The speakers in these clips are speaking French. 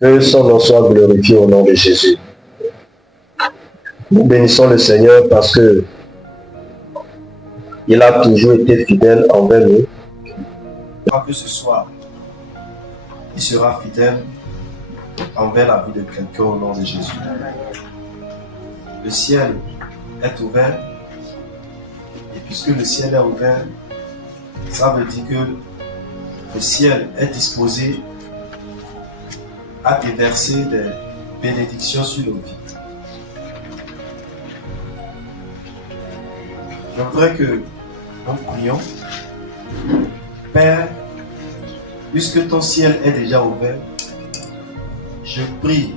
Que son nom soit glorifié au nom de Jésus. Nous bénissons le Seigneur parce que il a toujours été fidèle envers nous. Que ce soir, il sera fidèle envers la vie de quelqu'un au nom de Jésus. Le ciel est ouvert, et puisque le ciel est ouvert, ça veut dire que le ciel est disposé à déverser des bénédictions sur nos vies. Je voudrais que nous prions. Père, puisque ton ciel est déjà ouvert, je prie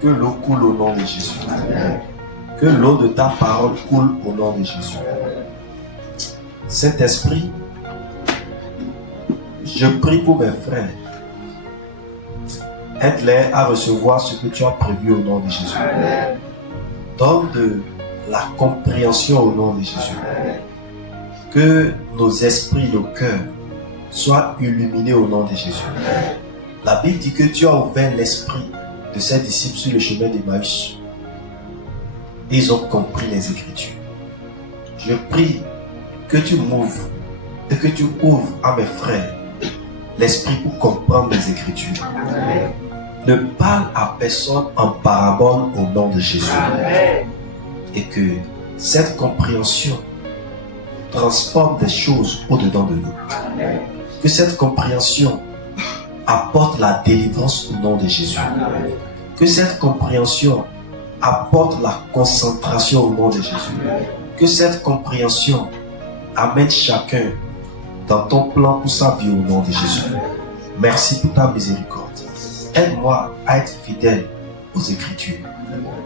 que l'eau coule au nom de Jésus. Que l'eau de ta parole coule au nom de Jésus. Saint-Esprit, je prie pour mes frères. Aide-les à recevoir ce que tu as prévu au nom de Jésus. Donne de la compréhension au nom de Jésus. Que nos esprits, nos cœurs soient illuminés au nom de Jésus. La Bible dit que tu as ouvert l'esprit de ses disciples sur le chemin d'Emmaüs. Et ils ont compris les Écritures. Je prie que tu m'ouvres et que tu ouvres à mes frères l'esprit pour comprendre les Écritures. Ne parle à personne en parabole au nom de Jésus. Et que cette compréhension transforme des choses au-dedans de nous. Que cette compréhension apporte la délivrance au nom de Jésus. Que cette compréhension apporte la concentration au nom de Jésus. Que cette compréhension amène chacun dans ton plan pour sa vie au nom de Jésus. Merci pour ta miséricorde. Aide-moi à être fidèle aux Écritures.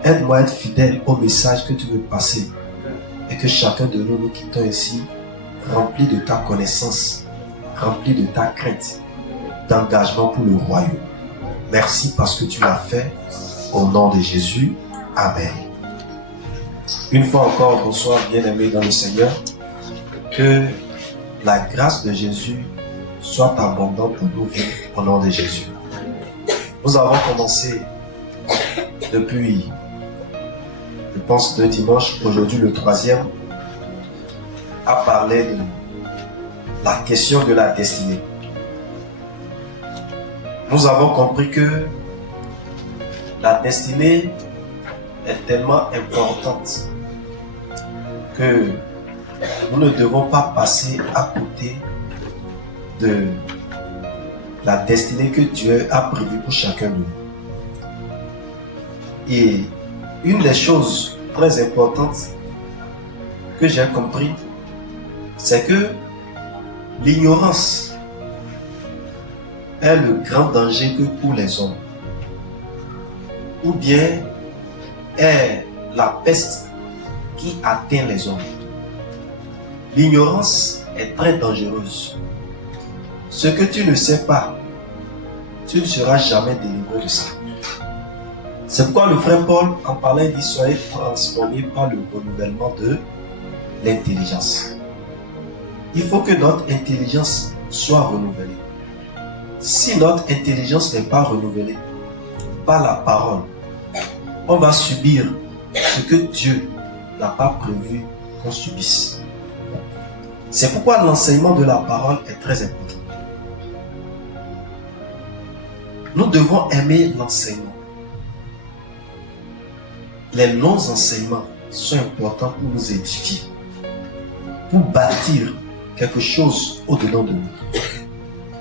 Aide-moi à être fidèle au message que tu veux passer. Et que chacun de nous quittons ici rempli de ta connaissance, rempli de ta crainte, d'engagement pour le royaume. Merci parce que tu l'as fait. Au nom de Jésus. Amen. Une fois encore, bonsoir bien-aimés dans le Seigneur. Que la grâce de Jésus soit abondante pour nos vies au nom de Jésus. Nous avons commencé depuis, je pense, 2 dimanches, aujourd'hui le 3e, à parler de la question de la destinée. Nous avons compris que la destinée est tellement importante que nous ne devons pas passer à côté de la destinée que Dieu a prévue pour chacun de nous. Et une des choses très importantes que j'ai compris, c'est que l'ignorance est le grand danger que pour les hommes, ou bien est la peste qui atteint les hommes. L'ignorance est très dangereuse. Ce que tu ne sais pas, tu ne seras jamais délivré de ça. C'est pourquoi le frère Paul, en parlant, dit soyez transformés par le renouvellement de l'intelligence. Il faut que notre intelligence soit renouvelée. Si notre intelligence n'est pas renouvelée par la parole, on va subir ce que Dieu n'a pas prévu qu'on subisse. C'est pourquoi l'enseignement de la parole est très important. Nous devons aimer l'enseignement. Les longs enseignements sont importants pour nous édifier, pour bâtir quelque chose au-dedans de nous.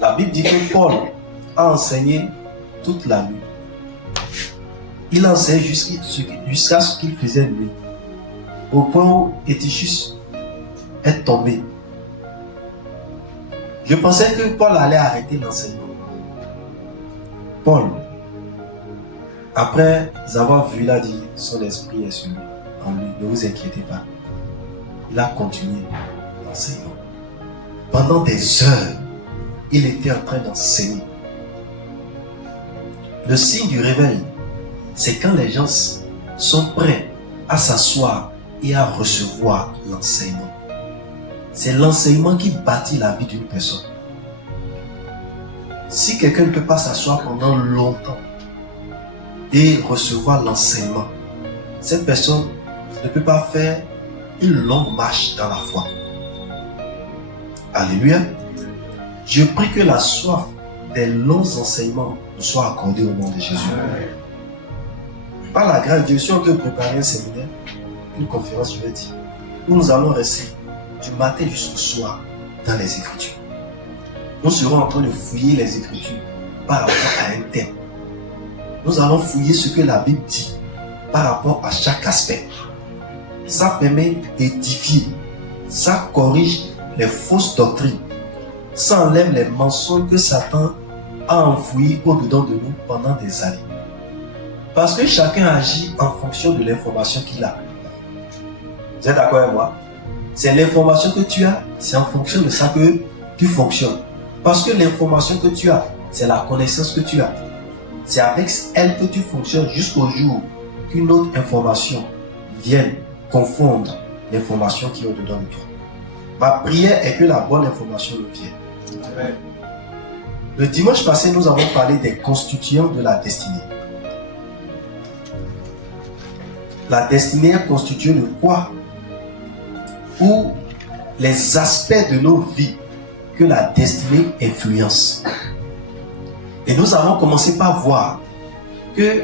La Bible dit que Paul a enseigné toute la nuit. Il enseignait jusqu'à ce qu'il faisait nuit, au point où Étichus est tombé. Je pensais que Paul allait arrêter l'enseignement. Paul, après avoir vu, il a dit, son esprit est sur lui, en lui, ne vous inquiétez pas. Il a continué l'enseignement. Pendant des heures, il était en train d'enseigner. Le signe du réveil, c'est quand les gens sont prêts à s'asseoir et à recevoir l'enseignement. C'est l'enseignement qui bâtit la vie d'une personne. Si quelqu'un ne peut pas s'asseoir pendant longtemps et recevoir l'enseignement, cette personne ne peut pas faire une longue marche dans la foi. Alléluia. Je prie que la soif des longs enseignements nous soit accordée au nom de Jésus. Par la grâce de Dieu, si on veut préparer un séminaire, une conférence, je vais dire, où nous allons rester du matin jusqu'au soir dans les Écritures. Nous serons en train de fouiller les Écritures par rapport à un thème. Nous allons fouiller ce que la Bible dit par rapport à chaque aspect. Ça permet d'édifier, ça corrige les fausses doctrines, ça enlève les mensonges que Satan a enfouis au-dedans de nous pendant des années. Parce que chacun agit en fonction de l'information qu'il a. Vous êtes d'accord avec moi? C'est l'information que tu as, c'est en fonction de ça que tu fonctionnes. Parce que l'information que tu as, c'est la connaissance que tu as. C'est avec elle que tu fonctionnes jusqu'au jour qu'une autre information vienne confondre l'information qui est au-dedans de toi. Ma prière est que la bonne information nous vienne. Amen. Le dimanche passé, nous avons parlé des constituants de la destinée. La destinée est constituée de quoi? Ou les aspects de nos vies que la destinée influence. Et nous avons commencé par voir que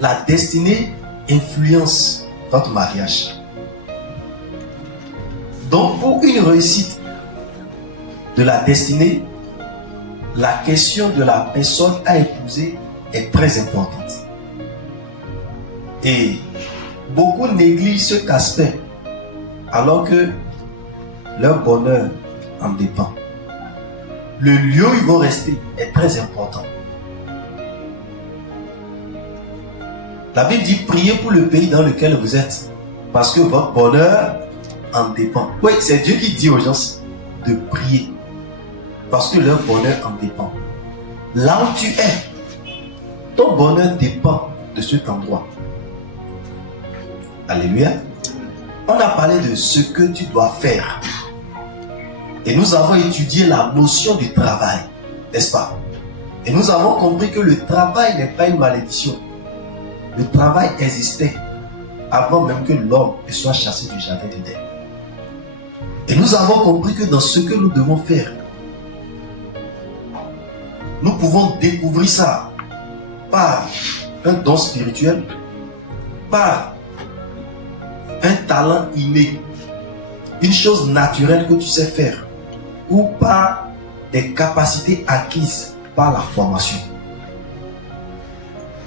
la destinée influence notre mariage. Donc, pour une réussite de la destinée, la question de la personne à épouser est très importante. Et beaucoup négligent cet aspect, alors que leur bonheur en dépend. Le lieu où ils vont rester est très important. La Bible dit priez pour le pays dans lequel vous êtes, parce que votre bonheur en dépend. Oui, c'est Dieu qui dit aux gens de prier, parce que leur bonheur en dépend. Là où tu es, ton bonheur dépend de cet endroit. Alléluia. On a parlé de ce que tu dois faire. Et nous avons étudié la notion du travail, n'est-ce pas? Et nous avons compris que le travail n'est pas une malédiction. Le travail existait avant même que l'homme soit chassé du jardin d'Éden. Et nous avons compris que dans ce que nous devons faire, nous pouvons découvrir ça par un don spirituel, par un talent inné, une chose naturelle que tu sais faire, ou par des capacités acquises par la formation.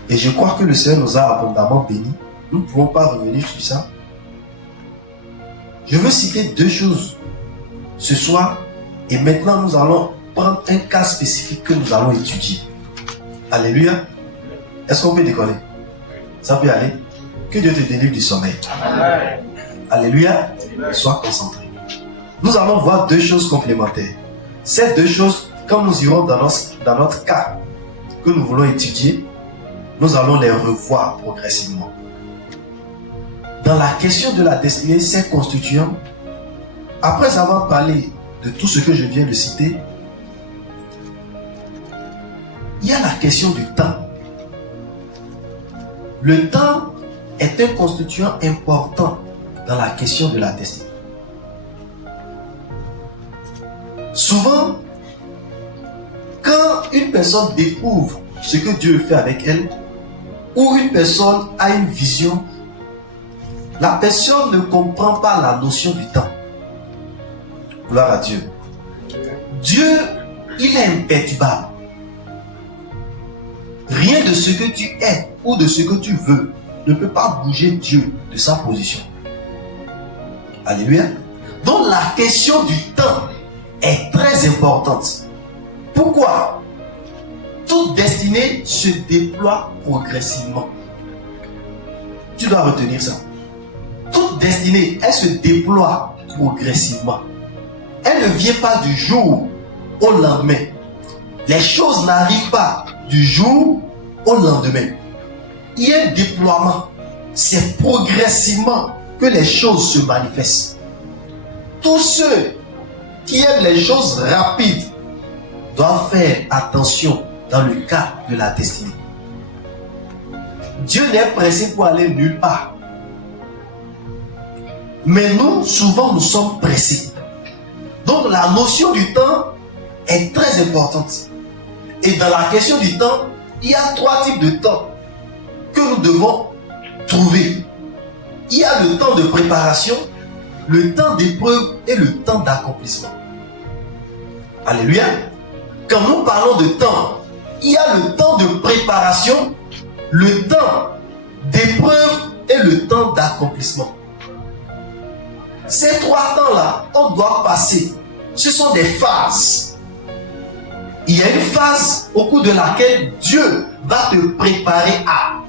Et je crois que le Seigneur nous a abondamment bénis. Nous ne pouvons pas revenir sur ça. Je veux citer deux choses ce soir, et maintenant nous allons prendre un cas spécifique que nous allons étudier. Alléluia. Est-ce qu'on peut décoller? Ça peut aller? Que Dieu te délivre du sommeil. Amen. Alléluia. Sois concentré. Nous allons voir deux choses complémentaires. Ces deux choses, quand nous irons dans notre cas que nous voulons étudier, nous allons les revoir progressivement. Dans la question de la destinée, ces constituants, après avoir parlé de tout ce que je viens de citer, il y a la question du temps. Le temps est un constituant important dans la question de la destinée. Souvent, quand une personne découvre ce que Dieu fait avec elle, ou une personne a une vision, la personne ne comprend pas la notion du temps. Gloire à Dieu. Dieu, il est imperturbable. Rien de ce que tu es ou de ce que tu veux ne peut pas bouger Dieu de sa position. Alléluia. Donc la question du temps est très importante. Pourquoi? Toute destinée se déploie progressivement. Tu dois retenir ça. Toute destinée, elle se déploie progressivement. Elle ne vient pas du jour au lendemain. Les choses n'arrivent pas du jour au lendemain. Il y a un déploiement. C'est progressivement que les choses se manifestent. Tous ceux qui aiment les choses rapides doivent faire attention dans le cas de la destinée. Dieu n'est pressé pour aller nulle part. Mais nous, souvent, nous sommes pressés. Donc, la notion du temps est très importante. Et dans la question du temps, il y a 3 types de temps que nous devons trouver. Il y a le temps de préparation, le temps d'épreuve et le temps d'accomplissement. Alléluia. Quand nous parlons de temps, il y a le temps de préparation, le temps d'épreuve et le temps d'accomplissement. Ces 3 temps-là, on doit passer. Ce sont des phases. Il y a une phase au cours de laquelle Dieu va te préparer à.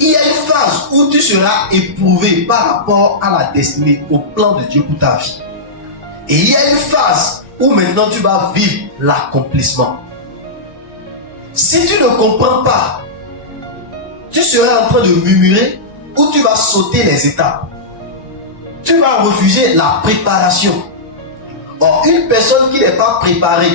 Il y a une phase où tu seras éprouvé par rapport à la destinée, au plan de Dieu pour ta vie. Et il y a une phase où maintenant tu vas vivre l'accomplissement. Si tu ne comprends pas, tu seras en train de murmurer ou tu vas sauter les étapes. Tu vas refuser la préparation. Or, une personne qui n'est pas préparée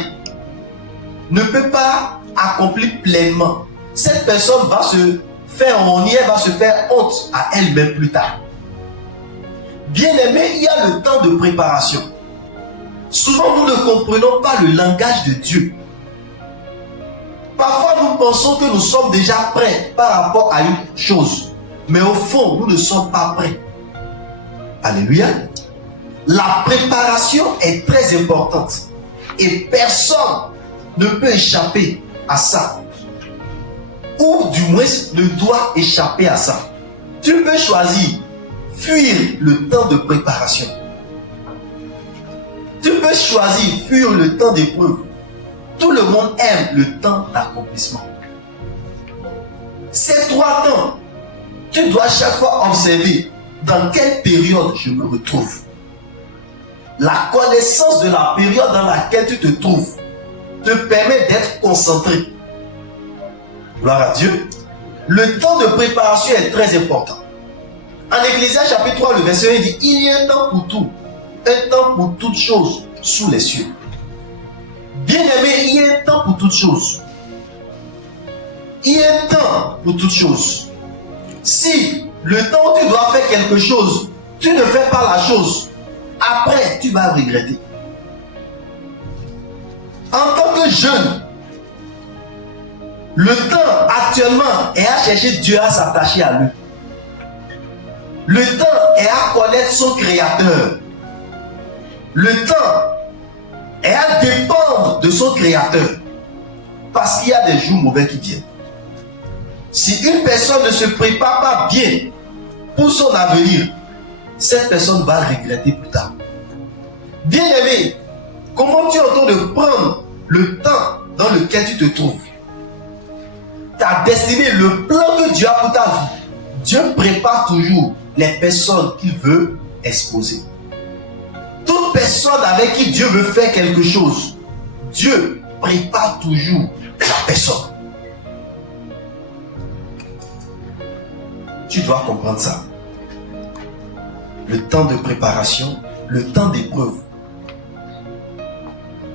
ne peut pas accomplir pleinement. Cette personne va se faire honner, va se faire honte à elle-même plus tard. Bien aimé, il y a le temps de préparation. Souvent, nous ne comprenons pas le langage de Dieu. Parfois, nous pensons que nous sommes déjà prêts par rapport à une chose. Mais au fond, nous ne sommes pas prêts. Alléluia. La préparation est très importante. Et personne ne peut échapper à ça. Ou du moins ne doit échapper à ça. Tu peux choisir fuir le temps de préparation. Tu peux choisir fuir le temps d'épreuve. Tout le monde aime le temps d'accomplissement. Ces 3 temps, tu dois chaque fois observer dans quelle période je me retrouve. La connaissance de la période dans laquelle tu te trouves te permet d'être concentré. Gloire à Dieu. Le temps de préparation est très important. En Ecclésiaste chapitre 3, le verset 1 dit: il y a un temps pour tout, un temps pour toutes choses sous les cieux. Bien aimé, il y a un temps pour toutes choses. Il y a un temps pour toutes choses. Si le temps où tu dois faire quelque chose, tu ne fais pas la chose, après tu vas regretter. En tant que jeune, le temps actuellement est à chercher Dieu, à s'attacher à lui. Le temps est à connaître son créateur. Le temps est à dépendre de son créateur. Parce qu'il y a des jours mauvais qui viennent. Si une personne ne se prépare pas bien pour son avenir, cette personne va regretter plus tard. Bien aimé, comment tu es en train de prendre le temps dans lequel tu te trouves? Ta destinée, le plan que Dieu a pour ta vie, Dieu prépare toujours les personnes qu'il veut exposer. Toute personne avec qui Dieu veut faire quelque chose, Dieu prépare toujours la personne. Tu dois comprendre ça. Le temps de préparation, le temps d'épreuve.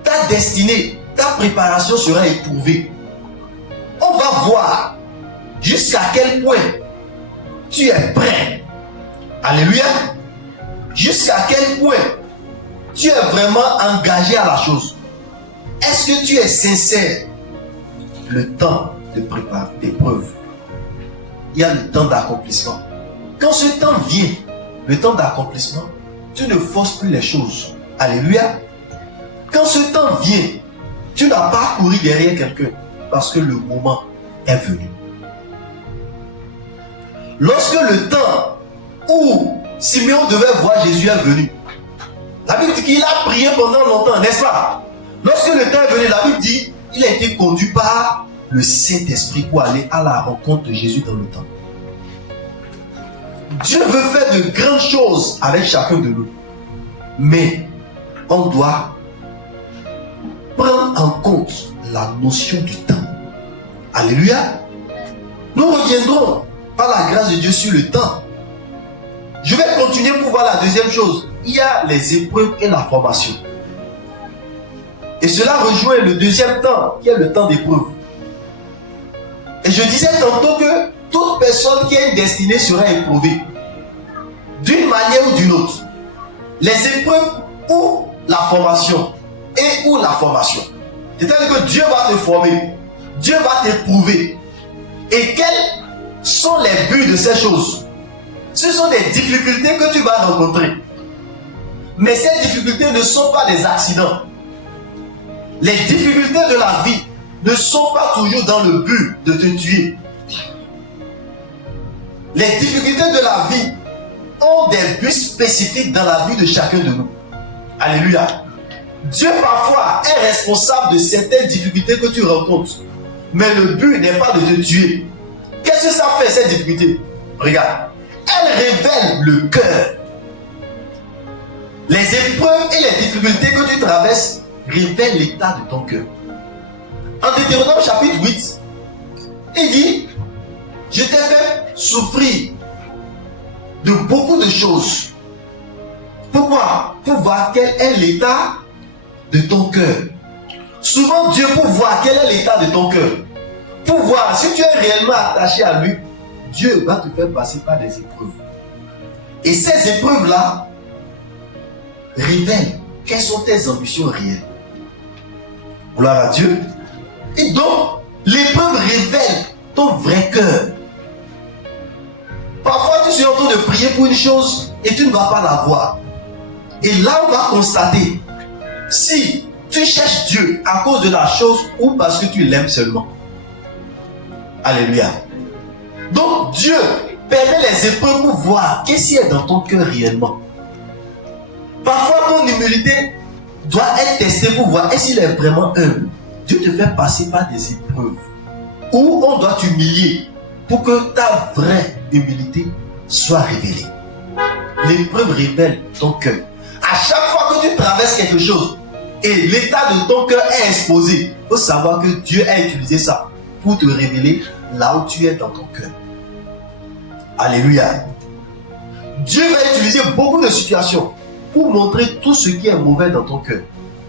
Ta destinée, ta préparation sera éprouvée. On va voir jusqu'à quel point tu es prêt. Alléluia. Jusqu'à quel point tu es vraiment engagé à la chose. Est-ce que tu es sincère? Le temps de préparation, d'épreuve. Il y a le temps d'accomplissement. Quand ce temps vient, le temps d'accomplissement, tu ne forces plus les choses. Alléluia. Quand ce temps vient, tu n'as pas couru derrière quelqu'un parce que le moment est venu. Lorsque le temps où Simeon devait voir Jésus est venu, la Bible dit qu'il a prié pendant longtemps, n'est-ce pas? Lorsque le temps est venu, la Bible dit qu'il a été conduit par le Saint-Esprit pour aller à la rencontre de Jésus dans le temps. Dieu veut faire de grandes choses avec chacun de nous. Mais on doit prendre en compte la notion du temps. Alléluia. Nous reviendrons par la grâce de Dieu sur le temps. Je vais continuer pour voir la deuxième chose. Il y a les épreuves et la formation. Et cela rejoint le deuxième temps, qui est le temps d'épreuve. Et je disais tantôt que toute personne qui a une destinée sera éprouvée, d'une manière ou d'une autre. Les épreuves ou la formation, et ou la formation. C'est-à-dire que Dieu va te former, Dieu va t'éprouver. Et quels sont les buts de ces choses? Ce sont des difficultés que tu vas rencontrer. Mais ces difficultés ne sont pas des accidents. Les difficultés de la vie ne sont pas toujours dans le but de te tuer. Les difficultés de la vie ont des buts spécifiques dans la vie de chacun de nous. Alléluia. Dieu parfois est responsable de certaines difficultés que tu rencontres. Mais le but n'est pas de te tuer. Qu'est-ce que ça fait, cette difficulté? Regarde. Elle révèle le cœur. Les épreuves et les difficultés que tu traverses révèlent l'état de ton cœur. En Deutéronome chapitre 8, il dit, je t'ai fait souffrir de beaucoup de choses. Pourquoi? Pour voir quel est l'état de ton cœur. Souvent Dieu, pour voir quel est l'état de ton cœur, pour voir si tu es réellement attaché à lui, Dieu va te faire passer par des épreuves. Et ces épreuves-là révèlent quelles sont tes ambitions réelles. Gloire à Dieu. Et donc, l'épreuve révèle ton vrai cœur. Parfois, tu es en train de prier pour une chose et tu ne vas pas la voir. Et là, on va constater si tu cherches Dieu à cause de la chose ou parce que tu l'aimes seulement. Alléluia. Donc, Dieu permet les épreuves pour voir qu'est-ce qui est dans ton cœur réellement. Parfois, ton humilité doit être testée pour voir est-ce qu'il est vraiment humble. Dieu te fait passer par des épreuves où on doit t'humilier pour que ta vraie humilité soit révélée. L'épreuve révèle ton cœur. À chaque fois que tu traverses quelque chose et l'état de ton cœur est exposé, il faut savoir que Dieu a utilisé ça pour te révéler là où tu es dans ton cœur. Alléluia. Dieu va utiliser beaucoup de situations pour montrer tout ce qui est mauvais dans ton cœur.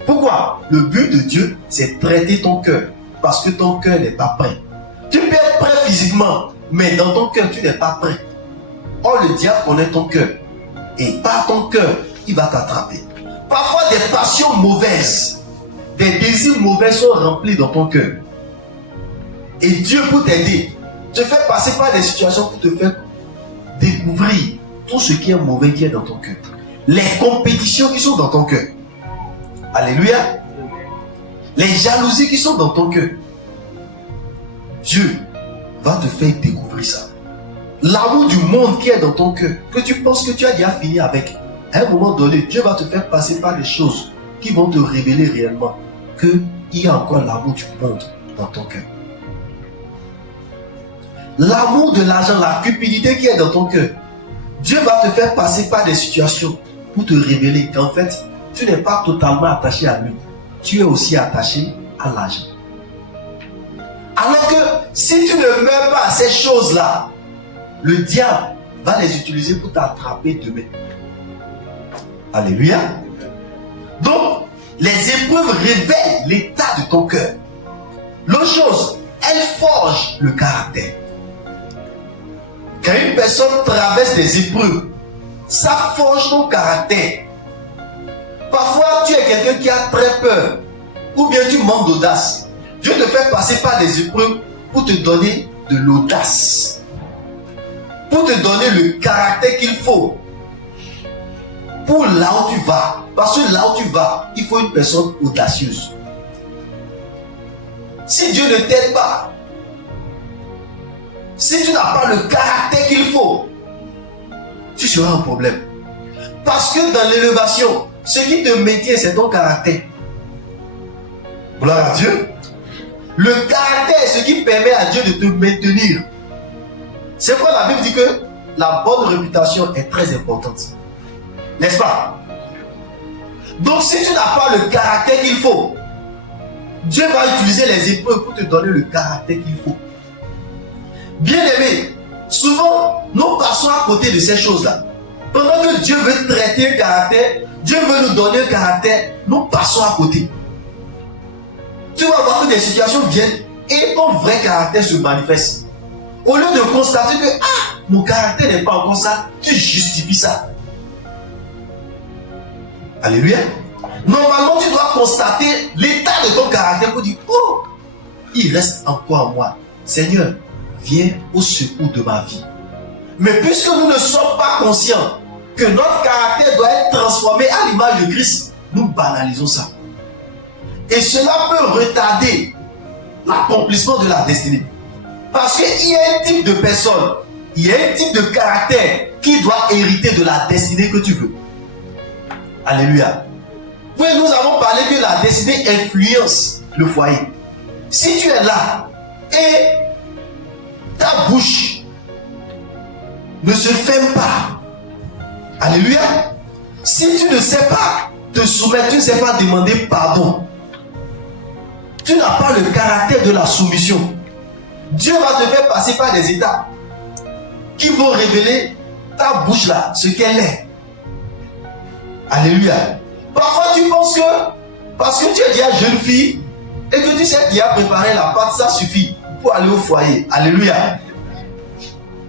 Pourquoi? Le but de Dieu, c'est traiter ton cœur. Parce que ton cœur n'est pas prêt. Tu peux être prêt physiquement, mais dans ton cœur, tu n'es pas prêt. Or, le diable connaît ton cœur. Et par ton cœur, il va t'attraper. Parfois, des passions mauvaises, des désirs mauvais sont remplis dans ton cœur. Et Dieu, pour t'aider, te fait passer par des situations pour te faire découvrir tout ce qui est mauvais qui est dans ton cœur. Les compétitions qui sont dans ton cœur. Alléluia. Les jalousies qui sont dans ton cœur. Dieu va te faire découvrir ça. L'amour du monde qui est dans ton cœur, que tu penses que tu as déjà fini avec. À un moment donné, Dieu va te faire passer par des choses qui vont te révéler réellement qu'il y a encore l'amour du monde dans ton cœur. L'amour de l'argent, la cupidité qui est dans ton cœur. Dieu va te faire passer par des situations pour te révéler qu'en fait, tu n'es pas totalement attaché à lui. Tu es aussi attaché à l'argent. Alors que si tu ne mets pas à ces choses-là, le diable va les utiliser pour t'attraper demain. Alléluia. Donc, les épreuves révèlent l'état de ton cœur. L'autre chose, elles forgent le caractère. Quand une personne traverse des épreuves, ça forge ton caractère. Parfois, tu es quelqu'un qui a très peur, ou bien tu manques d'audace. Dieu te fait passer par des épreuves pour te donner de l'audace, pour te donner le caractère qu'il faut pour là où tu vas. Parce que là où tu vas, il faut une personne audacieuse. Si Dieu ne t'aide pas, si tu n'as pas le caractère qu'il faut, tu seras un problème. Parce que dans l'élévation, ce qui te maintient, c'est ton caractère. Gloire à Dieu. Le caractère est ce qui permet à Dieu de te maintenir. C'est pourquoi la Bible dit que la bonne réputation est très importante. N'est-ce pas? Donc si tu n'as pas le caractère qu'il faut, Dieu va utiliser les épreuves pour te donner le caractère qu'il faut. Bien aimé, souvent nous passons à côté de ces choses-là. Pendant que Dieu veut traiter un caractère, Dieu veut nous donner un caractère, nous passons à côté. tu vas voir que des situations viennent et ton vrai caractère se manifeste. Au lieu de constater que mon caractère n'est pas encore ça, tu justifies ça. Alléluia. Normalement, tu dois constater l'état de ton caractère pour dire, oh, il reste encore en moi. Seigneur, viens au secours de ma vie. Mais puisque nous ne sommes pas conscients que notre caractère doit être transformé à l'image de Christ, nous banalisons ça. Et cela peut retarder l'accomplissement de la destinée. Parce qu'il y a un type de personne, il y a un type de caractère qui doit hériter de la destinée que tu veux. Alléluia. Oui, nous avons parlé que la destinée influence le foyer. Si tu es là et ta bouche ne se ferme pas, alléluia. Si tu ne sais pas te soumettre, tu ne sais pas demander pardon, tu n'as pas le caractère de la soumission. Dieu va te faire passer par des étapes qui vont révéler ta bouche là, ce qu'elle est. Alléluia. Parfois tu penses que parce que tu es déjà jeune fille et que tu sais déjà préparer la pâte, ça suffit pour aller au foyer. Alléluia.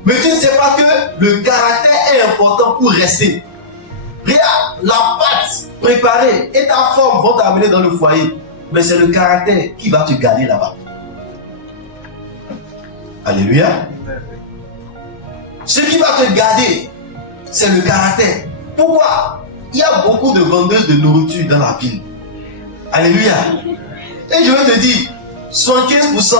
Mais tu ne sais pas que le caractère est important pour rester. Regarde, la pâte préparée et ta forme vont t'amener dans le foyer. Mais c'est le caractère qui va te garder là-bas. Alléluia. Ce qui va te garder, c'est le caractère. Pourquoi? Il y a beaucoup de vendeuses de nourriture dans la ville. Alléluia. Et je vais te dire, 75%,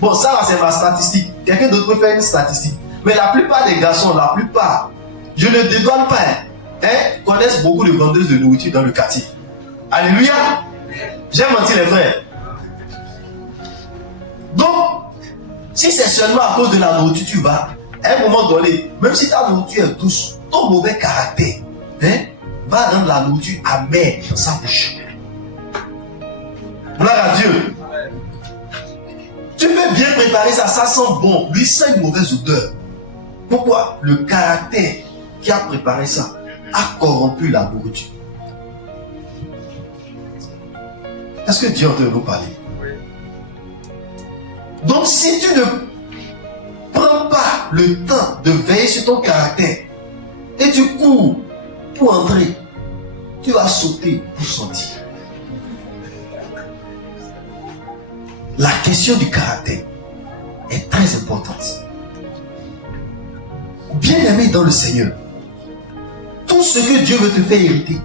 bon ça là c'est ma statistique. Quelqu'un d'autre peut faire une statistique. Mais la plupart des garçons, la plupart, je ne dédouane pas, connaissent beaucoup de vendeuses de nourriture dans le quartier. Alléluia. J'ai menti les frères. Donc, si c'est seulement à cause de la nourriture tu vas, à un moment donné, même si ta nourriture est douce, ton mauvais caractère va rendre la nourriture amère dans sa bouche. Gloire à Dieu. Tu peux bien préparer ça, ça sent bon, lui sent une mauvaise odeur. Pourquoi? Le caractère qui a préparé ça a corrompu la nourriture. Est-ce que Dieu est en train de nous parler? Donc si tu ne prends pas le temps de veiller sur ton caractère et tu cours pour entrer, tu vas sauter pour sortir. La question du caractère est très importante. Bien-aimé dans le Seigneur, tout ce que Dieu veut te faire hériter,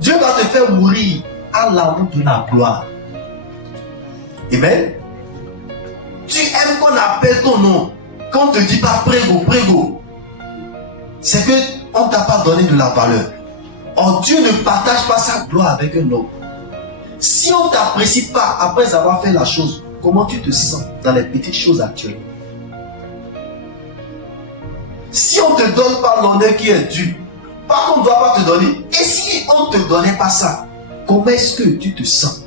Dieu va te faire mourir à l'amour de la gloire. Amen. Tu aimes qu'on appelle ton nom, qu'on ne te dit pas prégo, prégo. C'est qu'on ne t'a pas donné de la valeur. Or, Dieu ne partage pas sa gloire avec un homme. Si on ne t'apprécie pas après avoir fait la chose, comment tu te sens dans les petites choses actuelles? Si on ne te donne pas l'honneur qui est dû, pas qu'on ne doit pas te donner, et si on ne te donnait pas ça, comment est-ce que tu te sens?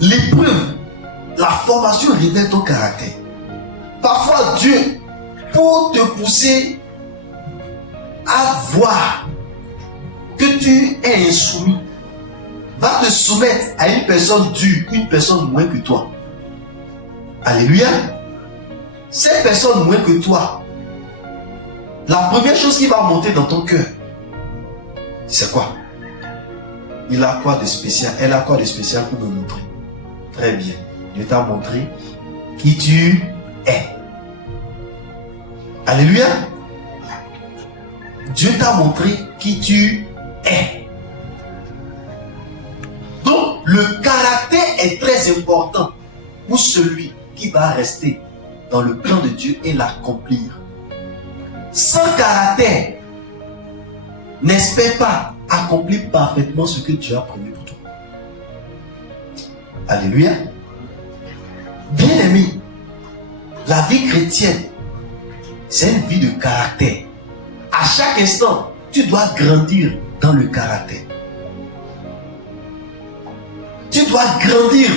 L'épreuve, la formation révèle ton caractère. Parfois Dieu, pour te pousser à voir que tu es insoumis, va te soumettre à une personne dure, une personne moins que toi. Alléluia. Cette personne moins que toi, la première chose qui va monter dans ton cœur, c'est quoi? Il a quoi de spécial? Elle a quoi de spécial pour me montrer? Très bien. Dieu t'a montré qui tu es. Alléluia. Dieu t'a montré qui tu es. Donc, le caractère est très important pour celui qui va rester dans le plan de Dieu et l'accomplir. Sans caractère, n'espère pas accomplir parfaitement ce que Dieu a promis pour toi. Alléluia. Bien-aimé, la vie chrétienne, c'est une vie de caractère. À chaque instant, tu dois grandir dans le caractère. Tu dois grandir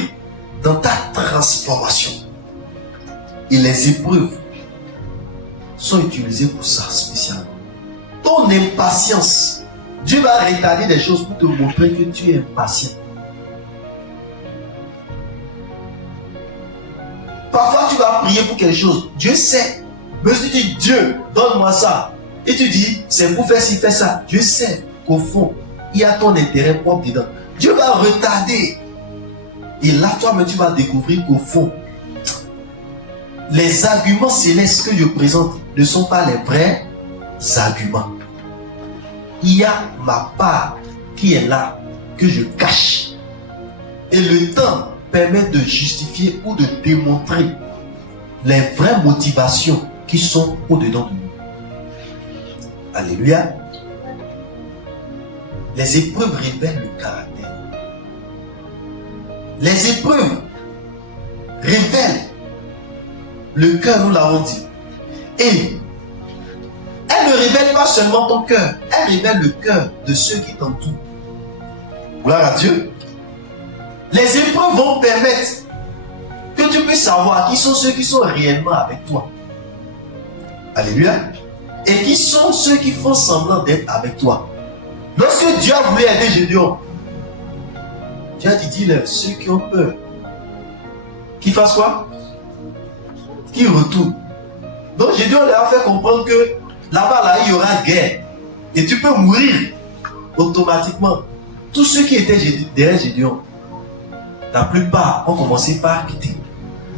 dans ta transformation. Et les épreuves sont utilisées pour ça spécialement. Ton impatience, Dieu va retarder des choses pour te montrer que tu es impatient. tu vas prier pour quelque chose, Dieu sait. Mais si tu dis, Dieu, donne-moi ça, et tu dis, c'est pour faire ci, faire ça, Dieu sait qu'au fond, il y a ton intérêt propre dedans. Dieu va retarder. Et là, toi-même, tu vas découvrir qu'au fond, les arguments célestes que je présente ne sont pas les vrais arguments. Il y a ma part qui est là, que je cache. Et le temps permet de justifier ou de démontrer les vraies motivations qui sont au-dedans de nous. Alléluia. Les épreuves révèlent le caractère. Les épreuves révèlent le cœur, nous l'avons dit. Et elles ne révèlent pas seulement ton cœur, elles révèlent le cœur de ceux qui t'entourent. Gloire à Dieu. Les épreuves vont permettre que tu puisses savoir qui sont ceux qui sont réellement avec toi. Alléluia. Et qui sont ceux qui font semblant d'être avec toi. Lorsque Dieu a voulu aider Gédéon, Dieu a dit, dis-leur, ceux qui ont peur, qui fassent quoi? Qui retournent. Donc Gédéon leur a fait comprendre que là-bas, là, il y aura guerre. Et tu peux mourir automatiquement. Tous ceux qui étaient derrière Gédéon, la plupart ont commencé par quitter.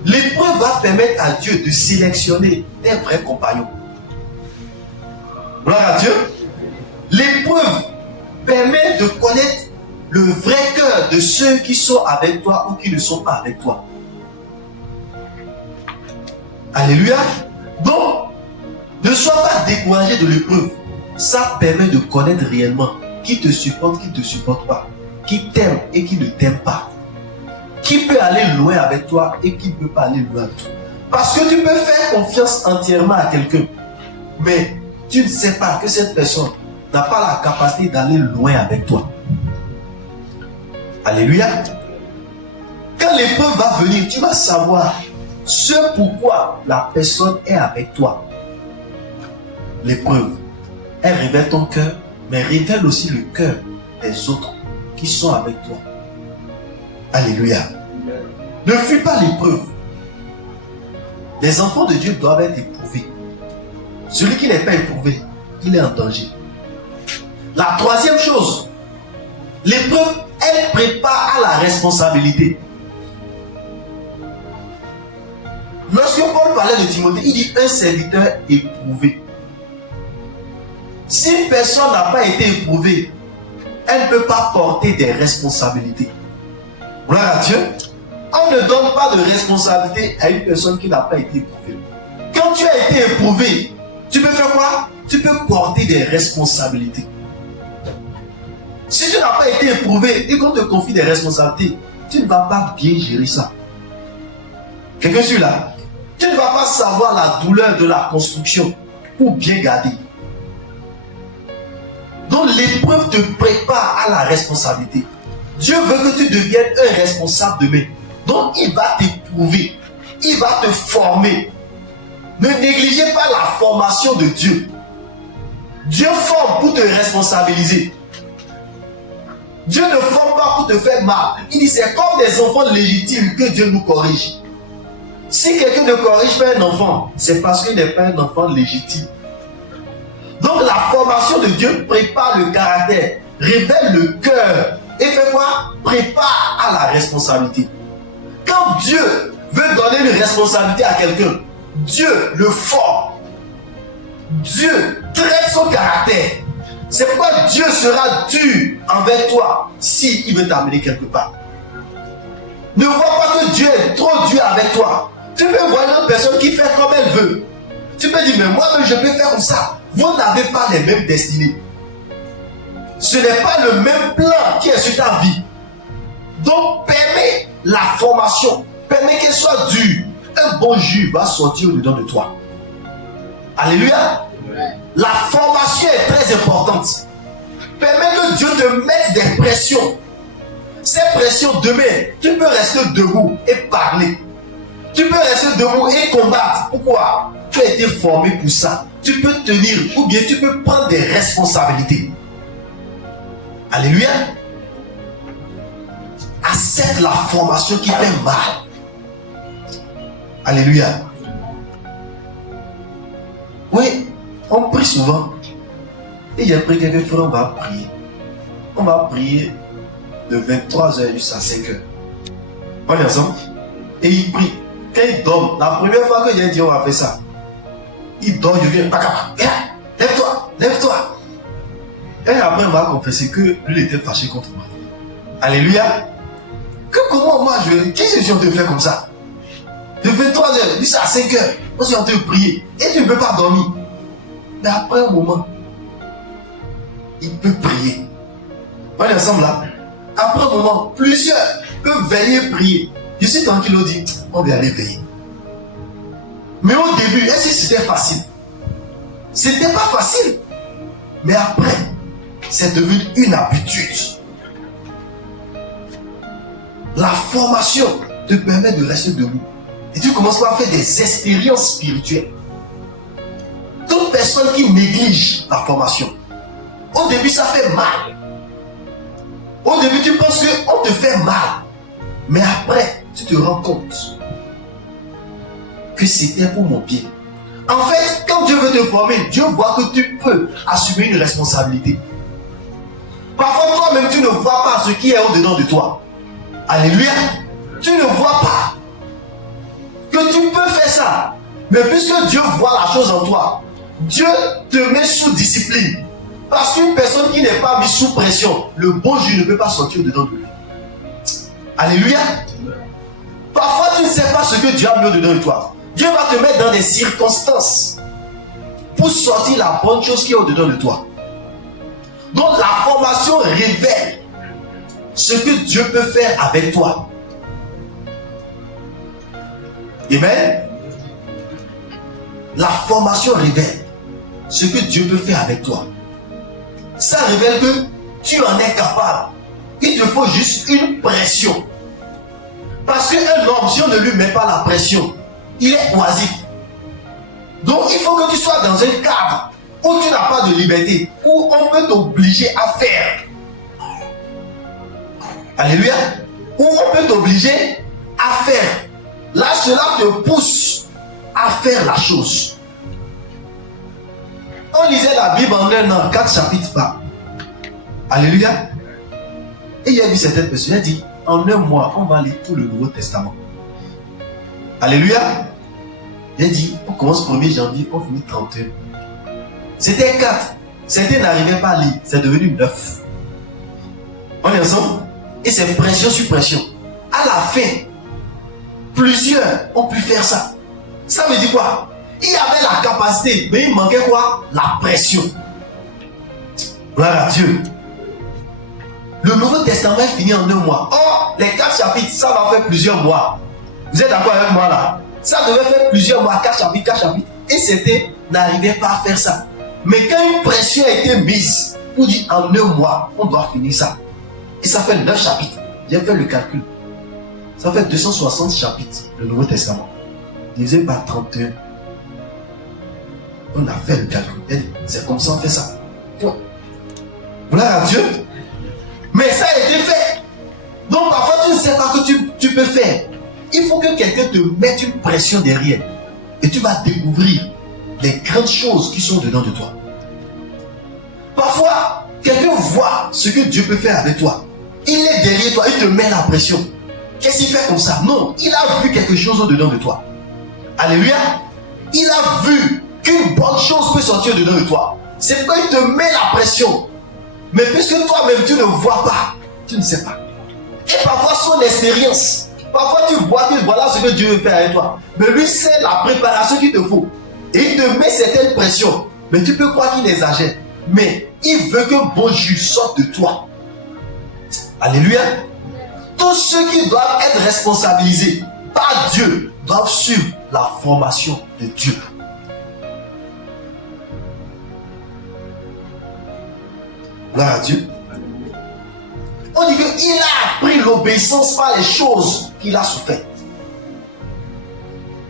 L'épreuve va permettre à Dieu de sélectionner des vrais compagnons. Gloire à Dieu. L'épreuve permet de connaître le vrai cœur de ceux qui sont avec toi ou qui ne sont pas avec toi. Alléluia. Donc, ne sois pas découragé de l'épreuve. Ça permet de connaître réellement qui te supporte, qui ne te supporte pas, qui t'aime et qui ne t'aime pas, qui peut aller loin avec toi et qui ne peut pas aller loin avec toi. Parce que tu peux faire confiance entièrement à quelqu'un, mais tu ne sais pas que cette personne n'a pas la capacité d'aller loin avec toi. Alléluia. Quand l'épreuve va venir, tu vas savoir ce pourquoi la personne est avec toi. L'épreuve, elle révèle ton cœur, mais révèle aussi le cœur des autres qui sont avec toi. Alléluia. Ne fuis pas l'épreuve. Les enfants de Dieu doivent être éprouvés. Celui qui n'est pas éprouvé, il est en danger. La troisième chose, l'épreuve, elle prépare à la responsabilité. Lorsque Paul parlait de Timothée, il dit un serviteur éprouvé. Si une personne n'a pas été éprouvée, elle ne peut pas porter des responsabilités. Gloire à Dieu. On ne donne pas de responsabilité à une personne qui n'a pas été éprouvée. Quand tu as été éprouvé, tu peux faire quoi? Tu peux porter des responsabilités. Si tu n'as pas été éprouvé et qu'on te confie des responsabilités, tu ne vas pas bien gérer ça. Quelqu'un suit là? Tu ne vas pas savoir la douleur de la construction pour bien garder. Donc l'épreuve te prépare à la responsabilité. Dieu veut que tu deviennes un responsable demain. Donc il va t'éprouver. Il va te former. Ne négligez pas la formation de Dieu. Dieu forme pour te responsabiliser. Dieu ne forme pas pour te faire mal. Il dit c'est comme des enfants légitimes que Dieu nous corrige. Si quelqu'un ne corrige pas un enfant, c'est parce qu'il n'est pas un enfant légitime. Donc la formation de Dieu prépare le caractère, révèle le cœur et fait quoi? Prépare à la responsabilité. Quand Dieu veut donner une responsabilité à quelqu'un, Dieu le forme. Dieu traite son caractère. C'est pourquoi Dieu sera dur envers toi s'il veut t'amener quelque part. Ne vois pas que Dieu est trop dur avec toi. Tu peux voir une autre personne qui fait comme elle veut. Tu peux dire, mais moi-même je peux faire comme ça. Vous n'avez pas les mêmes destinées. Ce n'est pas le même plan qui est sur ta vie. Donc permets la formation. Permets qu'elle soit dure. Un bon jus va sortir au-dedans de toi. Alléluia. La formation est très importante. Permets que Dieu te mette des pressions. Ces pressions demain, tu peux rester debout et parler. Tu peux rester debout et combattre. Pourquoi? Tu as été formé pour ça. Tu peux tenir ou bien tu peux prendre des responsabilités. Alléluia. Accepte la formation qui fait mal. Alléluia. Oui, on prie souvent. Et j'ai pris quelques frères, on va prier. On va prier de 23h jusqu'à 5h. On est ensemble. Et il prie. Quand il dort, la première fois que j'ai dit on va faire ça, il dort, je viens, lève-toi, lève-toi. Et après, on va confesser que lui il était fâché contre moi. Alléluia. Que comment moi, qu'est-ce que je suis en train de faire comme ça? De 23h jusqu'à 5h, on est en train de prier. Et tu ne peux pas dormir. Mais après un moment, il peut prier. On est ensemble là. Après un moment, plusieurs peuvent veiller prier. Je suis tranquille, on dit, on va aller veiller. Mais au début, est-ce que c'était facile? C'était pas facile. Mais après, c'est devenu une habitude. La formation te permet de rester debout. Et tu commences par faire des expériences spirituelles. Toute personne qui néglige la formation, au début ça fait mal. Au début tu penses qu'on te fait mal. Mais après, tu te rends compte que c'était pour mon bien. En fait, quand Dieu veut te former, Dieu voit que tu peux assumer une responsabilité. Parfois toi-même tu ne vois pas ce qui est au-dedans de toi. Alléluia. Tu ne vois pas que tu peux faire ça. Mais puisque Dieu voit la chose en toi, Dieu te met sous discipline. Parce qu'une personne qui n'est pas mise sous pression, le bon Dieu ne peut pas sortir dedans de lui. Alléluia. Parfois tu ne sais pas ce que Dieu a mis au-dedans de toi. Dieu va te mettre dans des circonstances pour sortir la bonne chose qui est au-dedans de toi. Donc la formation révèle ce que Dieu peut faire avec toi. Amen. La formation révèle ce que Dieu peut faire avec toi. Ça révèle que tu en es capable. Il te faut juste une pression. Parce qu'un homme, si on ne lui met pas la pression, il est oisif. Donc il faut que tu sois dans un cadre où tu n'as pas de liberté, où on peut t'obliger à faire. Alléluia. Où on peut t'obliger à faire. Là, cela te pousse à faire la chose. On lisait la Bible en un an, 4 chapitres par. Alléluia. Et il y a vu certaines personnes, il a dit, en un mois, on va lire tout le Nouveau Testament. Alléluia. Il a dit, on commence 1er janvier, on finit 31. C'était 4. Certains n'arrivaient pas à lire, c'est devenu 9. On est ensemble? Et c'est pression sur pression. À la fin, plusieurs ont pu faire ça. Ça veut dire quoi? Il y avait la capacité, mais il manquait quoi? La pression. Gloire à Dieu. Le Nouveau Testament est fini en 2 mois. Or, les 4 chapitres, ça va faire plusieurs mois. Vous êtes d'accord avec moi là? Ça devait faire plusieurs mois, 4 chapitres, 4 chapitres. Et c'était, n'arrivait pas à faire ça. Mais quand une pression a été mise, pour dire en 1 mois, on doit finir ça. Et ça fait 9 chapitres. J'ai fait le calcul. Ça fait 260 chapitres, le Nouveau Testament. Divisé par 31. On a fait le calcul. C'est comme ça on fait ça. Gloire à Dieu. Mais ça a été fait. Donc parfois tu ne sais pas que tu peux faire. Il faut que quelqu'un te mette une pression derrière. Et tu vas découvrir les grandes choses qui sont dedans de toi. Parfois, quelqu'un voit ce que Dieu peut faire avec toi. Il est derrière toi, il te met la pression. Qu'est-ce qu'il fait comme ça? Non, il a vu quelque chose au-dedans de toi. Alléluia. Il a vu qu'une bonne chose peut sortir au-dedans de toi. C'est quand il te met la pression. Mais puisque toi-même tu ne vois pas, tu ne sais pas. Et parfois son expérience, parfois tu vois que voilà ce que Dieu veut faire avec toi. Mais lui c'est la préparation qu'il te faut. Et il te met certaines pressions. Mais tu peux croire qu'il exagère. Mais il veut que bon jus sorte de toi. Alléluia. Tous ceux qui doivent être responsabilisés par Dieu doivent suivre la formation de Dieu. Gloire à Dieu. On dit qu'il a appris l'obéissance par les choses qu'il a souffert.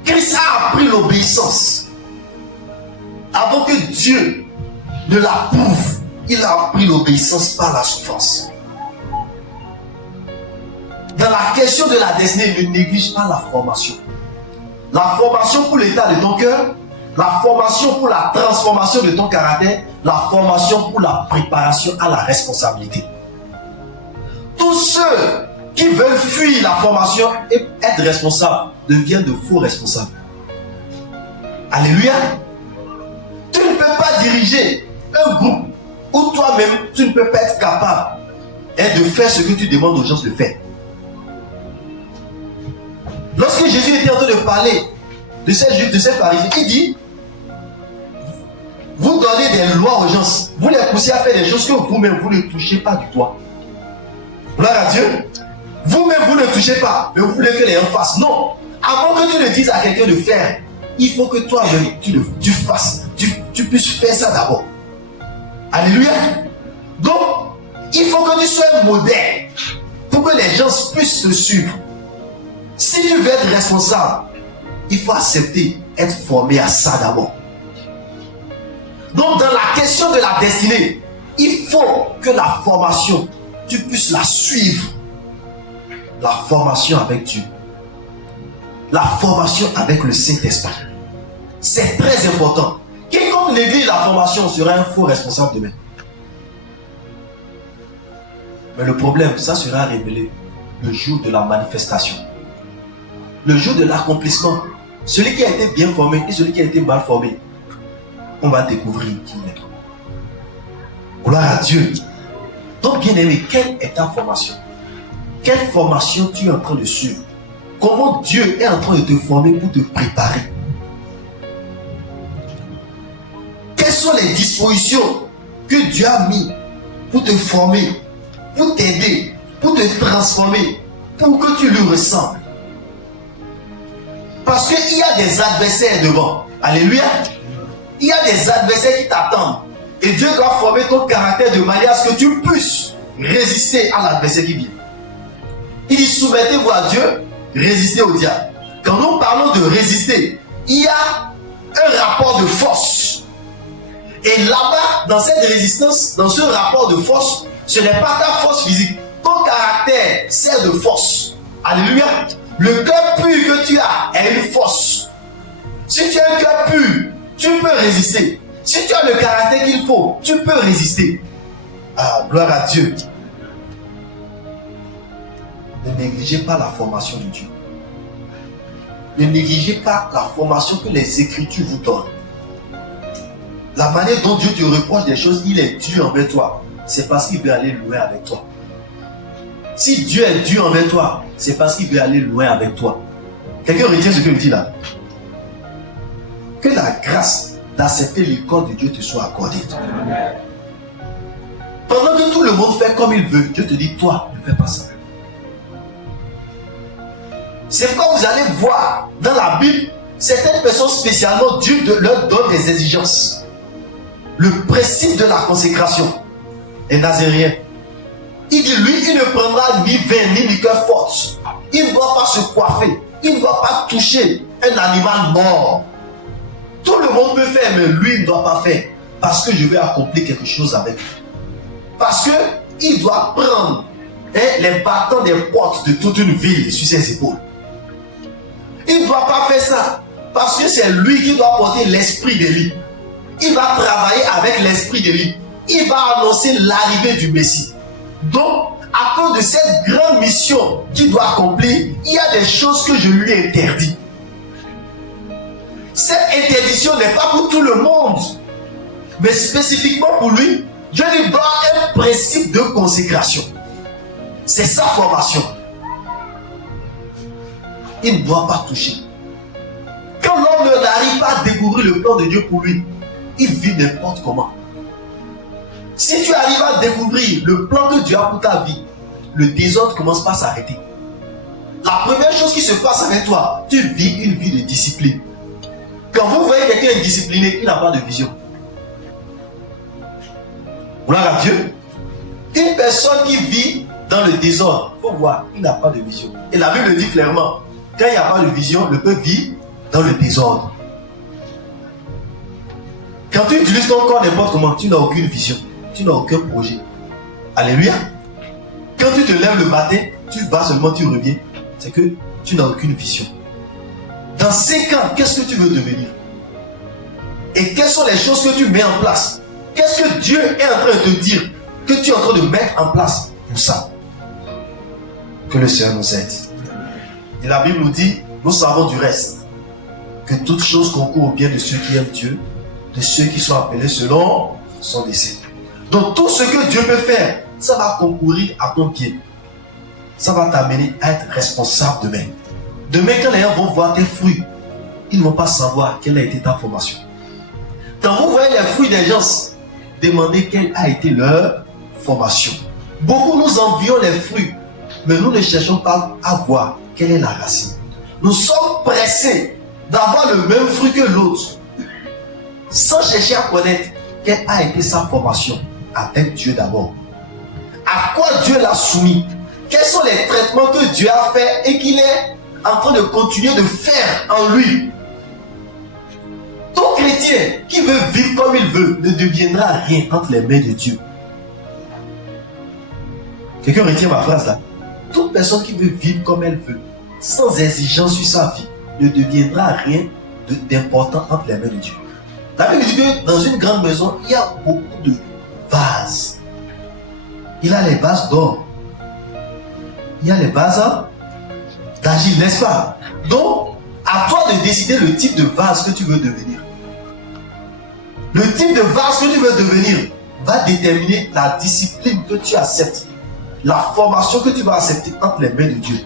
Christ a appris l'obéissance. Avant que Dieu ne l'approuve, il a appris l'obéissance par la souffrance. Dans la question de la destinée, il ne néglige pas la formation. la formation pour l'état de ton cœur, la formation pour la transformation de ton caractère, la formation pour la préparation à la responsabilité. Tous ceux qui veulent fuir la formation et être responsables deviennent de faux responsables. Alléluia. Tu ne peux pas diriger un groupe où toi-même tu ne peux pas être capable de faire ce que tu demandes aux gens de faire. Lorsque Jésus était en train de parler de ces juifs, de ces pharisiens, il dit: vous donnez des lois aux gens, vous les poussez à faire des choses que vous-même vous ne touchez pas du doigt. Gloire à Dieu. Vous-même vous ne touchez pas, mais vous voulez que les gens fassent. Non. Avant que tu ne dises à quelqu'un de faire, il faut que toi-même tu fasses. Tu puisses faire ça d'abord. Alléluia. Donc, il faut que tu sois un modèle pour que les gens puissent te suivre. Si tu veux être responsable, il faut accepter être formé à ça d'abord. Donc, dans la question de la destinée, il faut que la formation, tu puisses la suivre. La formation avec Dieu. La formation avec le Saint-Esprit. C'est très important. Quiconque néglige la formation sera un faux responsable demain. Mais le problème, ça sera révélé le jour de la manifestation. Le jour de l'accomplissement. Celui qui a été bien formé et celui qui a été mal formé, on va découvrir qui il est. Gloire à Dieu. Donc, bien aimé, quelle est ta formation? Quelle formation tu es en train de suivre? Comment Dieu est en train de te former pour te préparer? Quelles sont les dispositions que Dieu a mis pour te former, pour t'aider, pour te transformer, pour que tu lui ressembles? Parce qu'il y a des adversaires devant. Alléluia. Il y a des adversaires qui t'attendent. Et Dieu doit former ton caractère de manière à ce que tu puisses résister à l'adversaire qui vient. Il dit: soumettez-vous à Dieu, résistez au diable. Quand nous parlons de résister, il y a un rapport de force. Et là-bas, dans cette résistance, dans ce rapport de force, ce n'est pas ta force physique. Ton caractère sert de force. Alléluia. Le cœur pur que tu as est une force. Si tu as un cœur pur, tu peux résister. Si tu as le caractère qu'il faut, tu peux résister. Ah, gloire à Dieu. Ne négligez pas la formation de Dieu. Ne négligez pas la formation que les Écritures vous donnent. La manière dont Dieu te reproche des choses, il est dur envers toi. C'est parce qu'il veut aller loin avec toi. Si Dieu est dur envers toi, c'est parce qu'il veut aller loin avec toi. Quelqu'un retient ce que je dis là? Que la grâce d'accepter l'école de Dieu te soit accordée. Pendant que tout le monde fait comme il veut, Dieu te dit: toi, ne fais pas ça. C'est pourquoi vous allez voir dans la Bible, certaines personnes spécialement, Dieu leur donne des exigences. Le principe de la consécration est nazérien. Il dit: lui, il ne prendra ni vin ni liqueur forte. Il ne doit pas se coiffer. Il ne doit pas toucher un animal mort. Tout le monde peut faire, mais lui, il ne doit pas faire. Parce que je vais accomplir quelque chose avec lui. Parce qu'il doit prendre les battants des portes de toute une ville sur ses épaules. Il ne doit pas faire ça. Parce que c'est lui qui doit porter l'esprit d'Élie. Il va travailler avec l'esprit d'Élie. Il va annoncer l'arrivée du Messie. Donc, à cause de cette grande mission qu'il doit accomplir, il y a des choses que je lui ai interdites. Cette interdiction n'est pas pour tout le monde, mais spécifiquement pour lui. Je lui donne un principe de consécration. C'est sa formation. Il ne doit pas toucher. Quand l'homme n'arrive pas à découvrir le plan de Dieu pour lui, il vit n'importe comment. Si tu arrives à découvrir le plan que Dieu a pour ta vie, le désordre commence par s'arrêter. La première chose qui se passe avec toi, tu vis une vie de discipline. Quand vous voyez quelqu'un indiscipliné, il n'a pas de vision. Gloire à Dieu. Une personne qui vit dans le désordre, il faut voir, il n'a pas de vision. Et la Bible dit clairement, quand il n'y a pas de vision, le peuple vit dans le désordre. Quand tu utilises ton corps n'importe comment, tu n'as aucune vision. Tu n'as aucun projet. Alléluia. Quand tu te lèves le matin, tu vas seulement, tu reviens. C'est que tu n'as aucune vision. Dans 5 ans, qu'est-ce que tu veux devenir? Et quelles sont les choses que tu mets en place? Qu'est-ce que Dieu est en train de te dire que tu es en train de mettre en place pour ça? Que le Seigneur nous aide. Et la Bible nous dit, nous savons du reste, que toutes choses concourent au bien de ceux qui aiment Dieu, de ceux qui sont appelés selon son dessein. Donc tout ce que Dieu peut faire, ça va concourir à ton bien. Ça va t'amener à être responsable demain. Demain, quand les gens vont voir tes fruits, ils ne vont pas savoir quelle a été ta formation. Quand vous voyez les fruits des gens, demandez quelle a été leur formation. Beaucoup nous envions les fruits, mais nous ne cherchons pas à voir quelle est la racine. Nous sommes pressés d'avoir le même fruit que l'autre, sans chercher à connaître quelle a été sa formation avec Dieu d'abord. À quoi Dieu l'a soumis? Quels sont les traitements que Dieu a fait et qu'il est en train de continuer de faire en lui? Tout chrétien qui veut vivre comme il veut ne deviendra rien entre les mains de Dieu. Quelqu'un retient ma phrase là? Toute personne qui veut vivre comme elle veut, sans exigence sur sa vie, ne deviendra rien d'important entre les mains de Dieu. La Bible dit que dans une grande maison, il y a beaucoup de vases. Il a les vases d'or. Il y a les vases d'argile, n'est-ce pas? Donc, à toi de décider le type de vase que tu veux devenir. Le type de vase que tu veux devenir va déterminer la discipline que tu acceptes, la formation que tu vas accepter entre les mains de Dieu.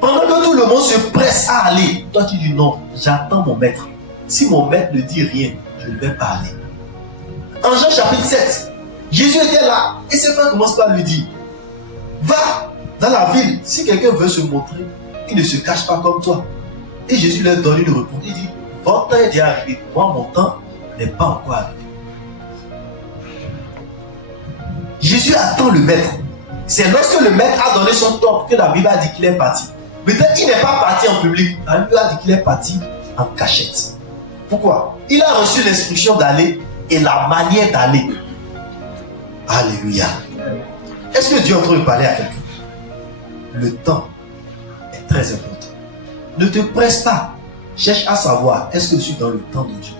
Pendant que tout le monde se presse à aller, toi tu dis non, j'attends mon maître. Si mon maître ne dit rien, je ne vais pas aller. En Jean chapitre 7, Jésus était là et ses frères commencent par lui dire, va dans la ville, si quelqu'un veut se montrer, il ne se cache pas comme toi. Et Jésus leur donne une réponse, il dit, votre temps est déjà arrivé, moi mon temps n'est pas encore arrivé. Jésus attend le maître. C'est lorsque le maître a donné son temps que la Bible a dit qu'il est parti. Peut-être qu'il n'est pas parti en public, la Bible a dit qu'il est parti en cachette. Pourquoi? Il a reçu l'instruction d'aller et la manière d'aller. Alléluia. Est-ce que Dieu est en train de parler à quelqu'un? Le temps est très important. Ne te presse pas. Cherche à savoir, est-ce que je suis dans le temps de Dieu?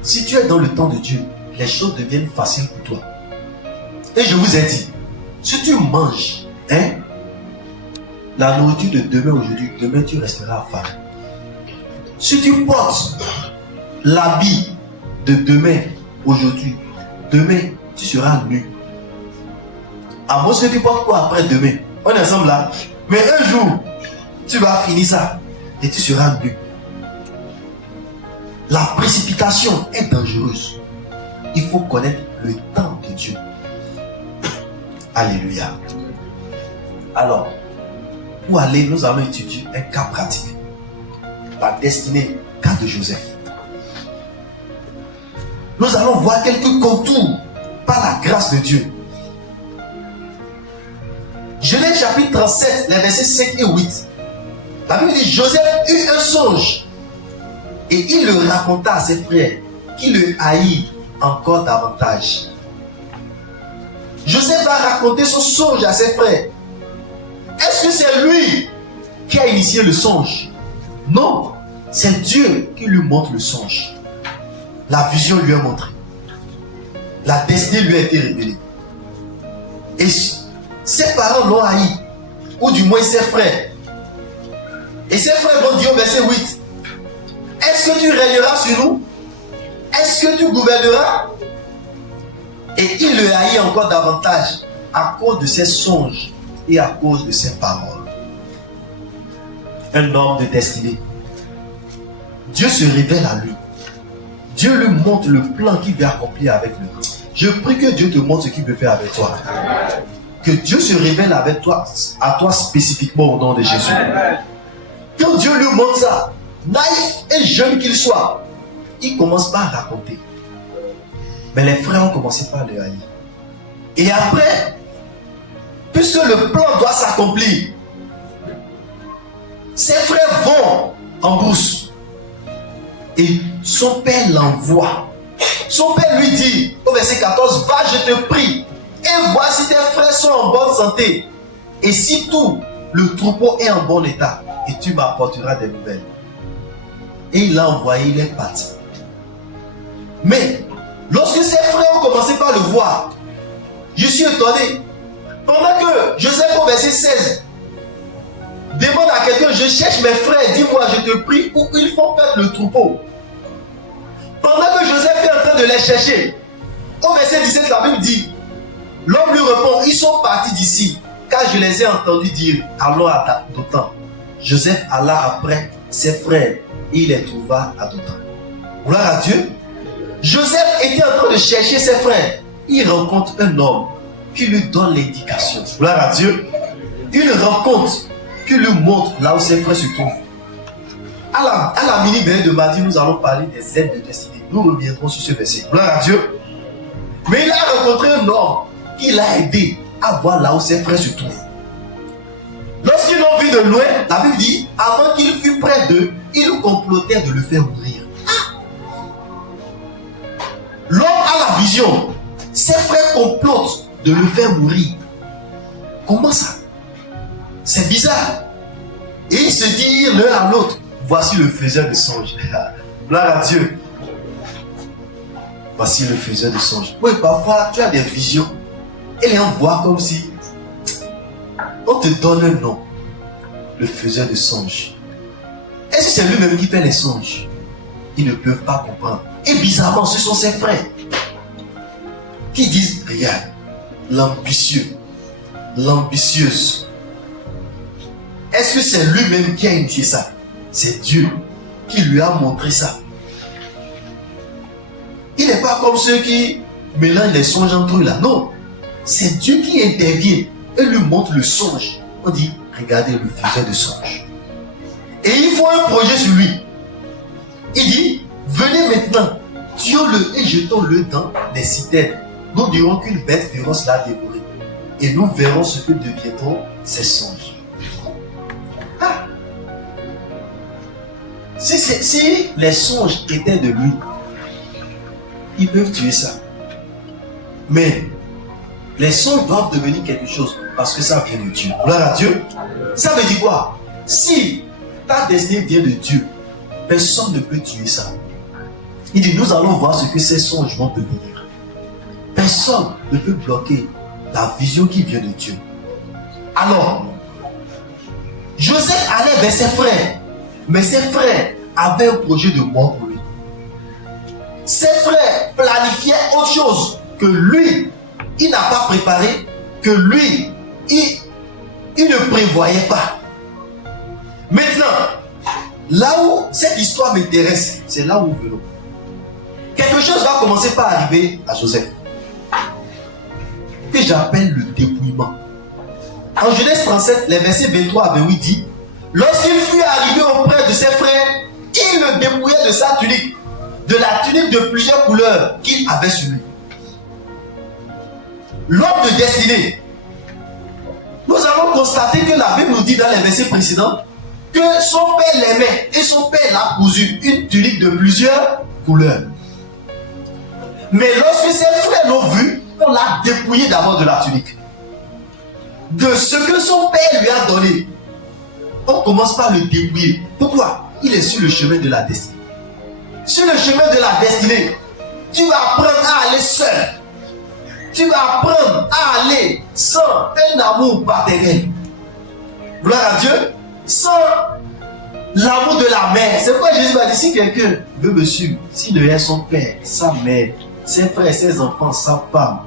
Si tu es dans le temps de Dieu, les choses deviennent faciles pour toi. Et je vous ai dit, si tu manges, la nourriture de demain aujourd'hui, demain tu resteras affamé. Si tu portes l'habit de demain aujourd'hui, demain tu seras nu. À moins que tu portes quoi après demain? On est ensemble là. Mais un jour, tu vas finir ça et tu seras nu. La précipitation est dangereuse. Il faut connaître le temps de Dieu. Alléluia. Alors, pour aller, nous allons étudier un cas pratique. La destinée, cas de Joseph. Nous allons voir quelques contours par la grâce de Dieu. Genèse chapitre 37, les versets 5 et 8. La Bible dit, Joseph eut un songe et il le raconta à ses frères qui le haïrent encore davantage. Joseph va raconter son songe à ses frères. Est-ce que c'est lui qui a initié le songe? Non, c'est Dieu qui lui montre le songe. La vision lui est montrée. La destinée lui a été révélée. Et ses parents l'ont haï, ou du moins ses frères. Et ses frères vont dire au verset 8, est-ce que tu régneras sur nous? Est-ce que tu gouverneras? Et il le haït encore davantage à cause de ses songes et à cause de ses paroles. Un homme de destinée. Dieu se révèle à lui. Dieu lui montre le plan qu'il veut accomplir avec lui. Je prie que Dieu te montre ce qu'il veut faire avec toi. Que Dieu se révèle avec toi, à toi spécifiquement au nom de Jésus. Quand Dieu lui montre ça, naïf et jeune qu'il soit, il commence par raconter. Mais les frères ont commencé par le haïr. Et après, puisque le plan doit s'accomplir, ses frères vont en brousse. Et son père l'envoie. Son père lui dit, au verset 14, va, je te prie, et vois si tes frères sont en bonne santé. Et si tout le troupeau est en bon état, et tu m'apporteras des nouvelles. Et il l'a envoyé, il est parti. Mais, lorsque ses frères ont commencé par le voir, je suis étonné. Pendant que Joseph au verset 16 demande à quelqu'un, je cherche mes frères, dis-moi, je te prie, où ils font perdre le troupeau. Pendant que Joseph est en train de les chercher, au verset 17, la Bible dit, l'homme lui répond, ils sont partis d'ici, car je les ai entendus dire, allons à Dothan. Joseph alla après ses frères, et il les trouva à Dothan. Gloire à Dieu. Joseph était en train de chercher ses frères. Il rencontre un homme qui lui donne l'indication. Gloire à Dieu. Une rencontre qui lui montre là où ses frères se trouvent. À la mini-veille de mardi, nous allons parler des aides de destinée. Nous reviendrons sur ce verset. Gloire à Dieu. Mais il a rencontré un homme qui l'a aidé à voir là où ses frères se trouvent. Lorsqu'ils l'ont vu de loin, la Bible dit, avant qu'il fût près d'eux, ils complotèrent de le faire mourir. L'homme a la vision. Ses frères complotent de le faire mourir. Comment ça? C'est bizarre. Et ils se disent l'un à l'autre, voici le faiseur de songes. Gloire à Dieu. Voici le faiseur de songes. Oui, parfois tu as des visions et les gens voient comme si on te donne un nom. Le faiseur de songes. Est-ce que c'est lui-même qui fait les songes? Ils ne peuvent pas comprendre. Et bizarrement, ce sont ses frères qui disent, regarde, l'ambitieux, l'ambitieuse. Est-ce que c'est lui-même qui a initié ça? C'est Dieu qui lui a montré ça. Il n'est pas comme ceux qui mélangent les songes entre eux là. Non, c'est Dieu qui intervient et lui montre le songe. On dit, regardez le faiseur de songe. Et il faut un projet sur lui. Il dit, venez maintenant, tuons-le et jetons-le dans les citernes. Nous dirons qu'une bête féroce l'a dévoré. Et nous verrons ce que deviendront ces songes. Ah. Si les songes étaient de lui, ils peuvent tuer ça. Mais les songes doivent devenir quelque chose parce que ça vient de Dieu. Gloire à Dieu. Ça veut dire quoi? Si ta destinée vient de Dieu, personne ne peut tuer ça. Il dit, nous allons voir ce que ces songes vont devenir. Personne ne peut bloquer la vision qui vient de Dieu. Alors, Joseph allait vers ses frères, mais ses frères avaient un projet de mort pour lui. Ses frères planifiaient autre chose que lui, il n'a pas préparé, que lui, il ne prévoyait pas. Maintenant, là où cette histoire m'intéresse, c'est là où nous venons. Quelque chose va commencer par arriver à Joseph, que j'appelle le dépouillement. En Genèse 37, les versets 23 à 28 dit, lorsqu'il fut arrivé auprès de ses frères, il le dépouillait de sa tunique, de la tunique de plusieurs couleurs qu'il avait sur lui. L'homme de destinée. Nous avons constaté que la Bible nous dit dans les versets précédents que son père l'aimait et son père l'a cousu une tunique de plusieurs couleurs. Mais lorsque ses frères l'ont vu, on l'a dépouillé d'abord de la tunique. De ce que son père lui a donné. On commence par le dépouiller. Pourquoi? Il est sur le chemin de la destinée. Sur le chemin de la destinée, tu vas apprendre à aller seul. Tu vas apprendre à aller sans un amour paternel. Gloire à Dieu. Sans l'amour de la mère. C'est pourquoi Jésus m'a dit, si quelqu'un veut me suivre, s'il ne est son père, sa mère, ses frères, ses enfants, sa femme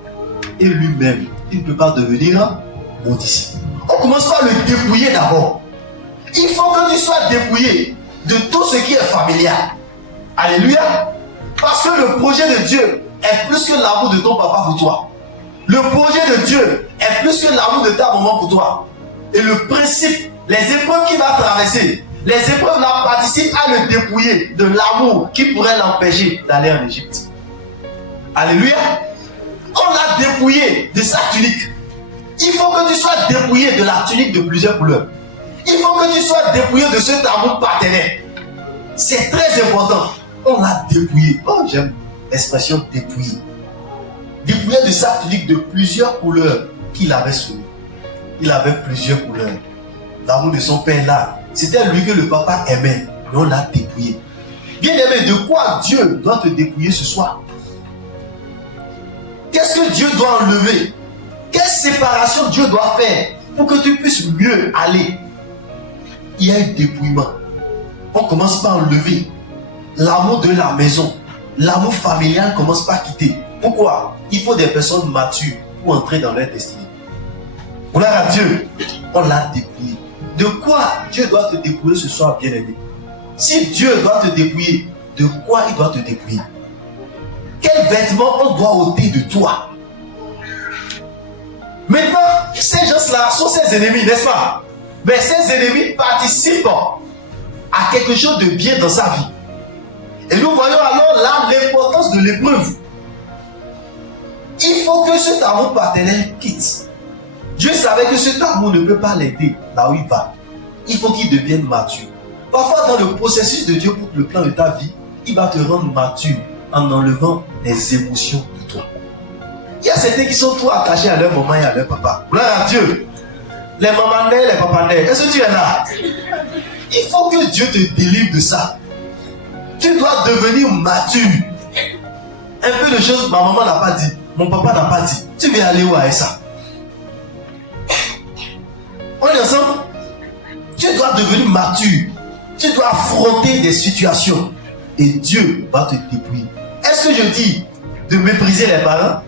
et lui-même, il ne peut pas devenir mon disciple. On commence par le dépouiller d'abord. Il faut que tu sois dépouillé de tout ce qui est familial. Alléluia. Parce que le projet de Dieu est plus que l'amour de ton papa pour toi. Le projet de Dieu est plus que l'amour de ta maman pour toi. Et le principe, les épreuves qu'il va traverser, les épreuves là participent à le dépouiller de l'amour qui pourrait l'empêcher d'aller en Égypte. Alléluia. On l'a dépouillé de sa tunique. Il faut que tu sois dépouillé de la tunique de plusieurs couleurs. Il faut que tu sois dépouillé de cet amour paternel. C'est très important. On l'a dépouillé. Oh, j'aime l'expression dépouillé. Dépouillé de sa tunique de plusieurs couleurs qu'il avait sur lui. Il avait plusieurs couleurs. l'amour de son père là. C'était lui que le papa aimait, mais on l'a dépouillé. Bien aimé, de quoi Dieu doit te dépouiller ce soir? Qu'est-ce que Dieu doit enlever? Quelle séparation Dieu doit faire pour que tu puisses mieux aller? Il y a un dépouillement. On commence par enlever l'amour de la maison. L'amour familial commence par quitter. Pourquoi? Il faut des personnes matures pour entrer dans leur destinée. Gloire à Dieu. On l'a dépouillé. De quoi Dieu doit te dépouiller ce soir, bien-aimé? Si Dieu doit te dépouiller, de quoi il doit te dépouiller? Quels vêtements on doit ôter de toi? Maintenant, ces gens-là sont ses ennemis, n'est-ce pas? Mais ces ennemis participent à quelque chose de bien dans sa vie. Et nous voyons alors là l'importance de l'épreuve. Il faut que cet amour paternel quitte. Dieu savait que cet amour ne peut pas l'aider là où il va. Il faut qu'il devienne mature. Parfois, dans le processus de Dieu pour le plan de ta vie, il va te rendre mature en enlevant les émotions de toi. Il y a certains qui sont trop attachés à leur maman et à leur papa. Gloire à Dieu. Les mamanais, les papanais, est-ce que tu es là? Il faut que Dieu te délivre de ça. Tu dois devenir mature. Un peu de choses, ma maman n'a pas dit, mon papa n'a pas dit. Tu veux aller où avec ça? On est ensemble. Tu dois devenir mature. Tu dois affronter des situations. Et Dieu va te dépouiller. Est-ce que je dis de mépriser les parents?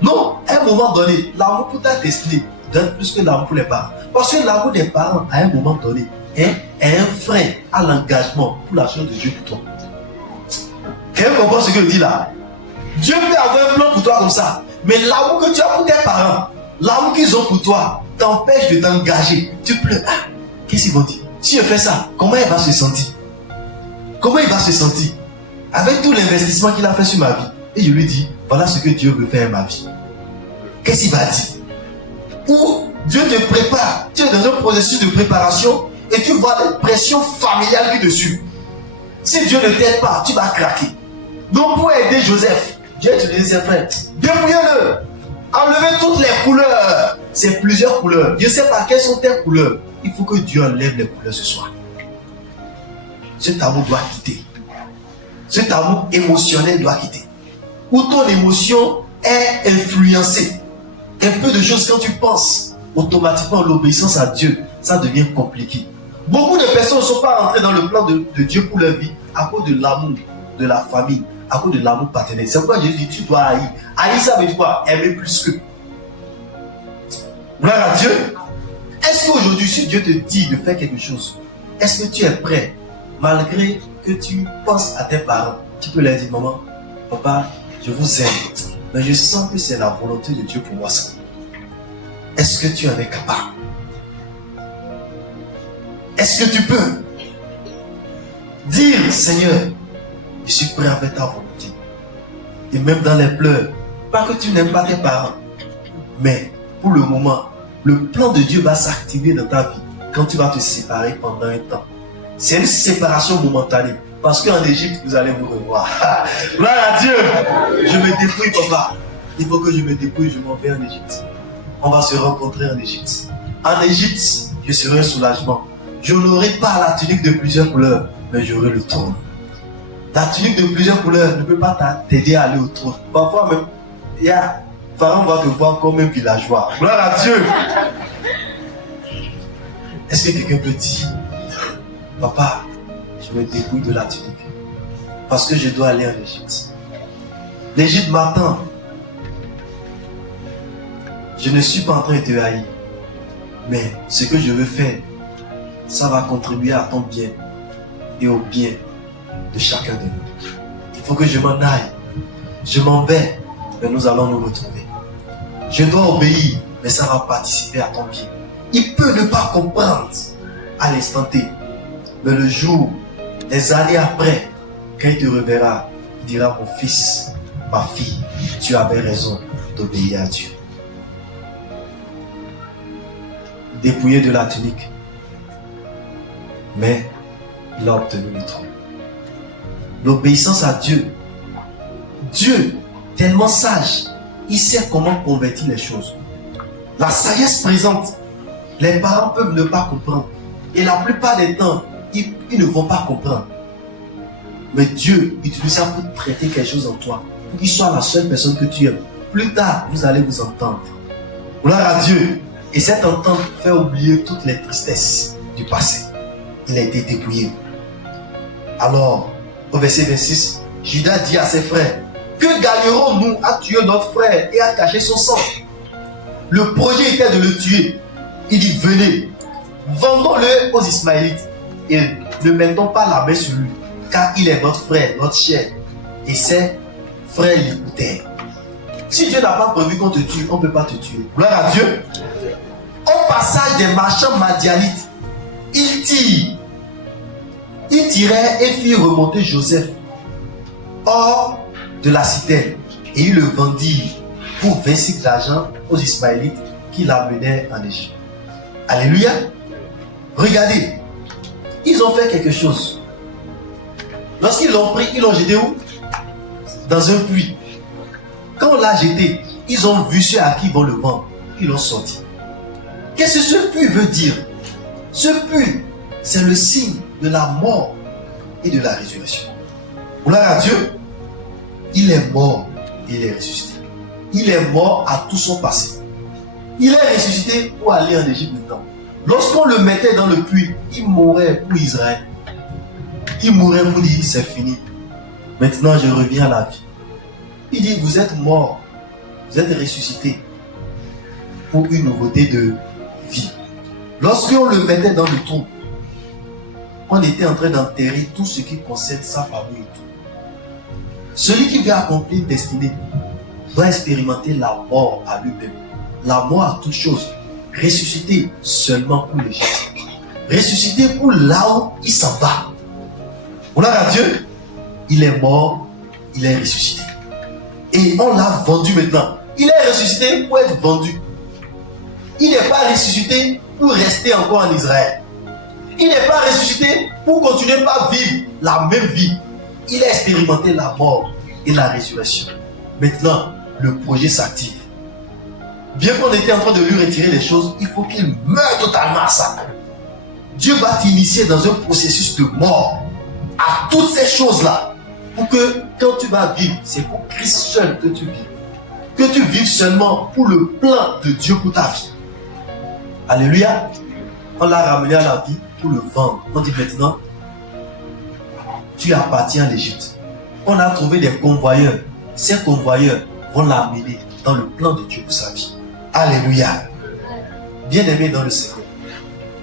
Non, à un moment donné, l'amour pour ta destinée donne plus que l'amour pour les parents. Parce que l'amour des parents, à un moment donné, est un frein à l'engagement pour la chose de Dieu pour toi. Quelqu'un comprend ce que je dis là? Dieu peut avoir un plan pour toi comme ça. Mais l'amour que tu as pour tes parents, l'amour qu'ils ont pour toi, t'empêche de t'engager. Tu pleures. Ah, qu'est-ce qu'ils vont dire? Si je fais ça, comment il va se sentir? Comment il va se sentir? Avec tout l'investissement qu'il a fait sur ma vie. Et je lui dis, voilà ce que Dieu veut faire à ma vie. Qu'est-ce qu'il va dire? Ou Dieu te prépare. Tu es dans un processus de préparation et tu vois des pressions familiales qui te suivent. Si Dieu ne t'aide pas, tu vas craquer. Donc pour aider Joseph, Dieu te dit, ses frères, dépouillez-le. Enlevez toutes les couleurs. C'est plusieurs couleurs. Je ne sais pas quelles sont tes couleurs. Il faut que Dieu enlève les couleurs ce soir. Cet amour doit quitter. Cet amour émotionnel doit quitter. Où ton émotion est influencée. Un peu de choses quand tu penses, automatiquement l'obéissance à Dieu, ça devient compliqué. Beaucoup de personnes ne sont pas entrées dans le plan de Dieu pour leur vie à cause de l'amour de la famille, à cause de l'amour paternel. C'est pourquoi Jésus dit, tu dois haïr. Haïr, ça veut dire quoi? Aimer plus que. Gloire à Dieu. Est-ce qu'aujourd'hui, si Dieu te dit de faire quelque chose, est-ce que tu es prêt, malgré que tu penses à tes parents, tu peux leur dire, maman, papa, je vous aime, mais je sens que c'est la volonté de Dieu pour moi ça. Est-ce que tu en es capable? Est-ce que tu peux dire, Seigneur, je suis prêt à faire ta volonté? Et même dans les pleurs, pas que tu n'aimes pas tes parents, mais pour le moment, le plan de Dieu va s'activer dans ta vie quand tu vas te séparer pendant un temps. C'est une séparation momentanée. Parce qu'en Égypte, vous allez vous revoir. Gloire à Dieu. Je me dépouille, papa. Il faut que je me dépouille, je m'en vais en Égypte. On va se rencontrer en Égypte. En Égypte, je serai un soulagement. Je n'aurai pas la tunique de plusieurs couleurs, mais j'aurai le trône. La tunique de plusieurs couleurs ne peut pas t'aider à aller au trône. Parfois même, Pharaon va te voir comme un villageois. Gloire à Dieu. Est-ce que quelqu'un peut dire, papa, je me dépouille de la tunique parce que je dois aller en Égypte. L'Égypte m'attend. Je ne suis pas en train de te haïr, mais ce que je veux faire, ça va contribuer à ton bien et au bien de chacun de nous. Il faut que je m'en aille. Je m'en vais, mais nous allons nous retrouver. Je dois obéir, mais ça va participer à ton bien. Il peut ne pas comprendre à l'instant T, mais le jour, des années après, quand il te reverra, il dira, mon fils, ma fille, tu avais raison d'obéir à Dieu. Dépouillé de la tunique, mais il a obtenu le trône. L'obéissance à Dieu. Dieu, tellement sage, il sait comment convertir les choses. La sagesse présente Les parents peuvent ne pas comprendre. Et la plupart des temps, ils ne vont pas comprendre. Mais Dieu utilise ça pour traiter quelque chose en toi. Pour qu'il soit la seule personne que tu aimes. Plus tard, vous allez vous entendre. Gloire à Dieu. Et cette entente fait oublier toutes les tristesses du passé. Il a été dépouillé. Alors, au verset 26, Judas dit à ses frères, que gagnerons-nous à tuer notre frère et à cacher son sang? Le projet était de le tuer. Il dit, venez, vendons-le aux Ismaélites et ne mettons pas la main sur lui, car il est notre frère, notre chair. Et ses frères l'écoutèrent. Si Dieu n'a pas prévu qu'on te tue, on ne peut pas te tuer. Gloire à Dieu. Au passage des marchands madianites, ils tirent. Ils tirèrent et firent remonter Joseph hors de la citerne et ils le vendirent pour 20 cycles d'argent aux Ismaélites qui l'amenaient en Égypte. Alléluia. Regardez, ils ont fait quelque chose. Lorsqu'ils l'ont pris, ils l'ont jeté où? Dans un puits. Quand on l'a jeté, ils ont vu ceux à qui ils vont le vendre. Ils l'ont sorti. Qu'est-ce que ce puits veut dire? Ce puits, c'est le signe de la mort et de la résurrection. Gloire à Dieu. Il est mort et il est ressuscité. Il est mort à tout son passé. Il est ressuscité pour aller en Égypte maintenant. Lorsqu'on le mettait dans le puits, il mourait pour Israël. Il mourait pour dire c'est fini. Maintenant je reviens à la vie. Il dit vous êtes mort, vous êtes ressuscité pour une nouveauté de vie. Lorsqu'on le mettait dans le trou, on était en train d'enterrer tout ce qui concerne sa famille et tout. Celui qui veut accomplir une destinée doit expérimenter la mort à lui-même. La mort à toute chose. Ressuscité seulement pour l'Égypte. Ressuscité pour là où il s'en va. Gloire à Dieu. Il est mort, il est ressuscité. Et on l'a vendu maintenant. Il est ressuscité pour être vendu. Il n'est pas ressuscité pour rester encore en Israël. Il n'est pas ressuscité pour continuer à vivre la même vie. Il a expérimenté la mort et la résurrection. Maintenant, le projet s'active. Bien qu'on était en train de lui retirer les choses, il faut qu'il meure totalement à ça. Dieu va t'initier dans un processus de mort à toutes ces choses-là. Pour que quand tu vas vivre, c'est pour Christ seul que tu vis. Que tu vives seulement pour le plan de Dieu pour ta vie. Alléluia. On l'a ramené à la vie pour le vendre. On dit maintenant, tu appartiens à l'Égypte. On a trouvé des convoyeurs. Ces convoyeurs vont l'amener dans le plan de Dieu pour sa vie. Alléluia. Bien-aimé dans le Seigneur,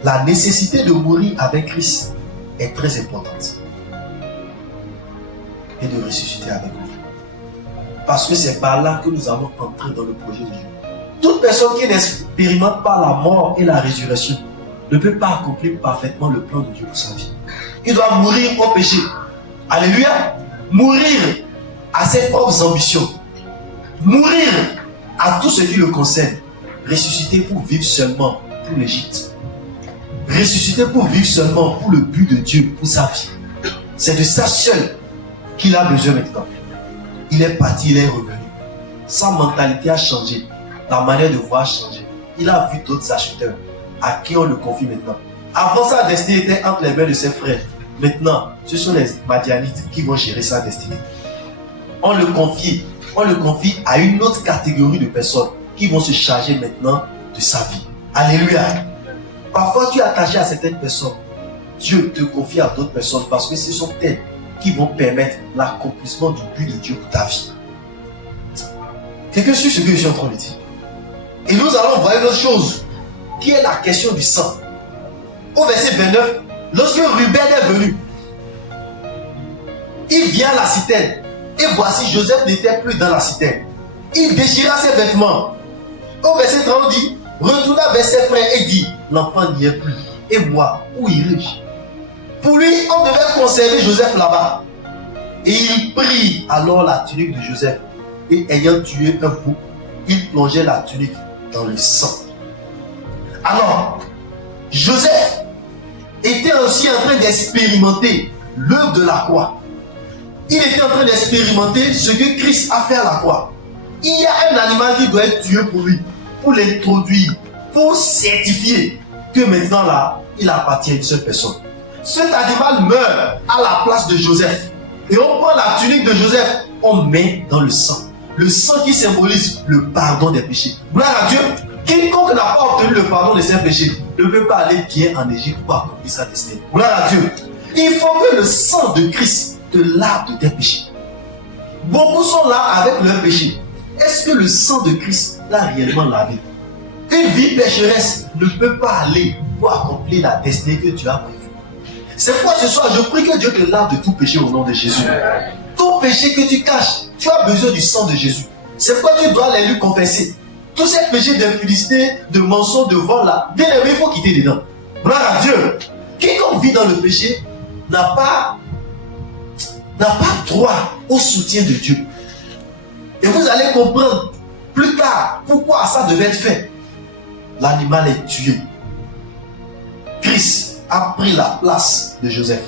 la nécessité de mourir avec Christ est très importante. Et de ressusciter avec lui. Parce que c'est par là que nous allons entrer dans le projet de Dieu. Toute personne qui n'expérimente pas la mort et la résurrection ne peut pas accomplir parfaitement le plan de Dieu pour sa vie. Il doit mourir au péché. Alléluia. Mourir à ses propres ambitions. Mourir à tout ce qui le concerne. Ressusciter pour vivre seulement pour l'Égypte. Ressusciter pour vivre seulement pour le but de Dieu pour sa vie. C'est de ça seul qu'il a besoin maintenant. Il est parti, il est revenu. Sa mentalité a changé. La manière de voir a changé. Il a vu d'autres acheteurs à qui on le confie maintenant. Avant, sa destinée était entre les mains de ses frères. Maintenant, ce sont les Madianites qui vont gérer sa destinée. On le confie à une autre catégorie de personnes qui vont se charger maintenant de sa vie. Alléluia. Parfois, tu es attaché à certaines personnes. Dieu te confie à d'autres personnes parce que ce sont elles qui vont permettre l'accomplissement du but de Dieu pour ta vie. Quelqu'un suit ce que je suis en train de dire. Et nous allons voir une autre chose, qui est la question du sang. Au verset 29, lorsque Ruben est venu, il vient à la citerne. Et voici, Joseph n'était plus dans la citerne. Il déchira ses vêtements. Au verset 30, on dit, retourna vers ses frères et dit, l'enfant n'y est plus. Et moi, où irai-je? Pour lui, on devait conserver Joseph là-bas. Et il prit alors la tunique de Joseph. Et ayant tué un bouc, il plongeait la tunique dans le sang. Alors, Joseph était aussi en train d'expérimenter l'œuvre de la croix. Il était en train d'expérimenter ce que Christ a fait à la croix. Il y a un animal qui doit être tué pour lui, pour l'introduire, pour certifier que maintenant là, il appartient à une seule personne. Cet animal meurt à la place de Joseph. Et on prend la tunique de Joseph, on met dans le sang. Le sang qui symbolise le pardon des péchés. Gloire à Dieu. Quiconque n'a pas obtenu le pardon de ses péchés ne peut pas aller bien en Égypte pour accomplir sa destinée. Gloire à Dieu. Il faut que le sang de Christ te lave de tes péchés. Beaucoup sont là avec leurs péchés. Est-ce que le sang de Christ l'a réellement lavé? Une vie pécheresse ne peut pas aller pour accomplir la destinée que Dieu a prévue. C'est pourquoi ce soir, je prie que Dieu te lave de tout péché au nom de Jésus. Tout péché que tu caches, tu as besoin du sang de Jésus. C'est pourquoi tu dois les lui confesser. Tous ces péchés d'impudicité, de mensonge, de vol là, bien aimé, il faut quitter dedans. Gloire à Dieu. Quiconque vit dans le péché n'a pas droit au soutien de Dieu. Et vous allez comprendre plus tard pourquoi ça devait être fait. L'animal est tué. Christ a pris la place de Joseph.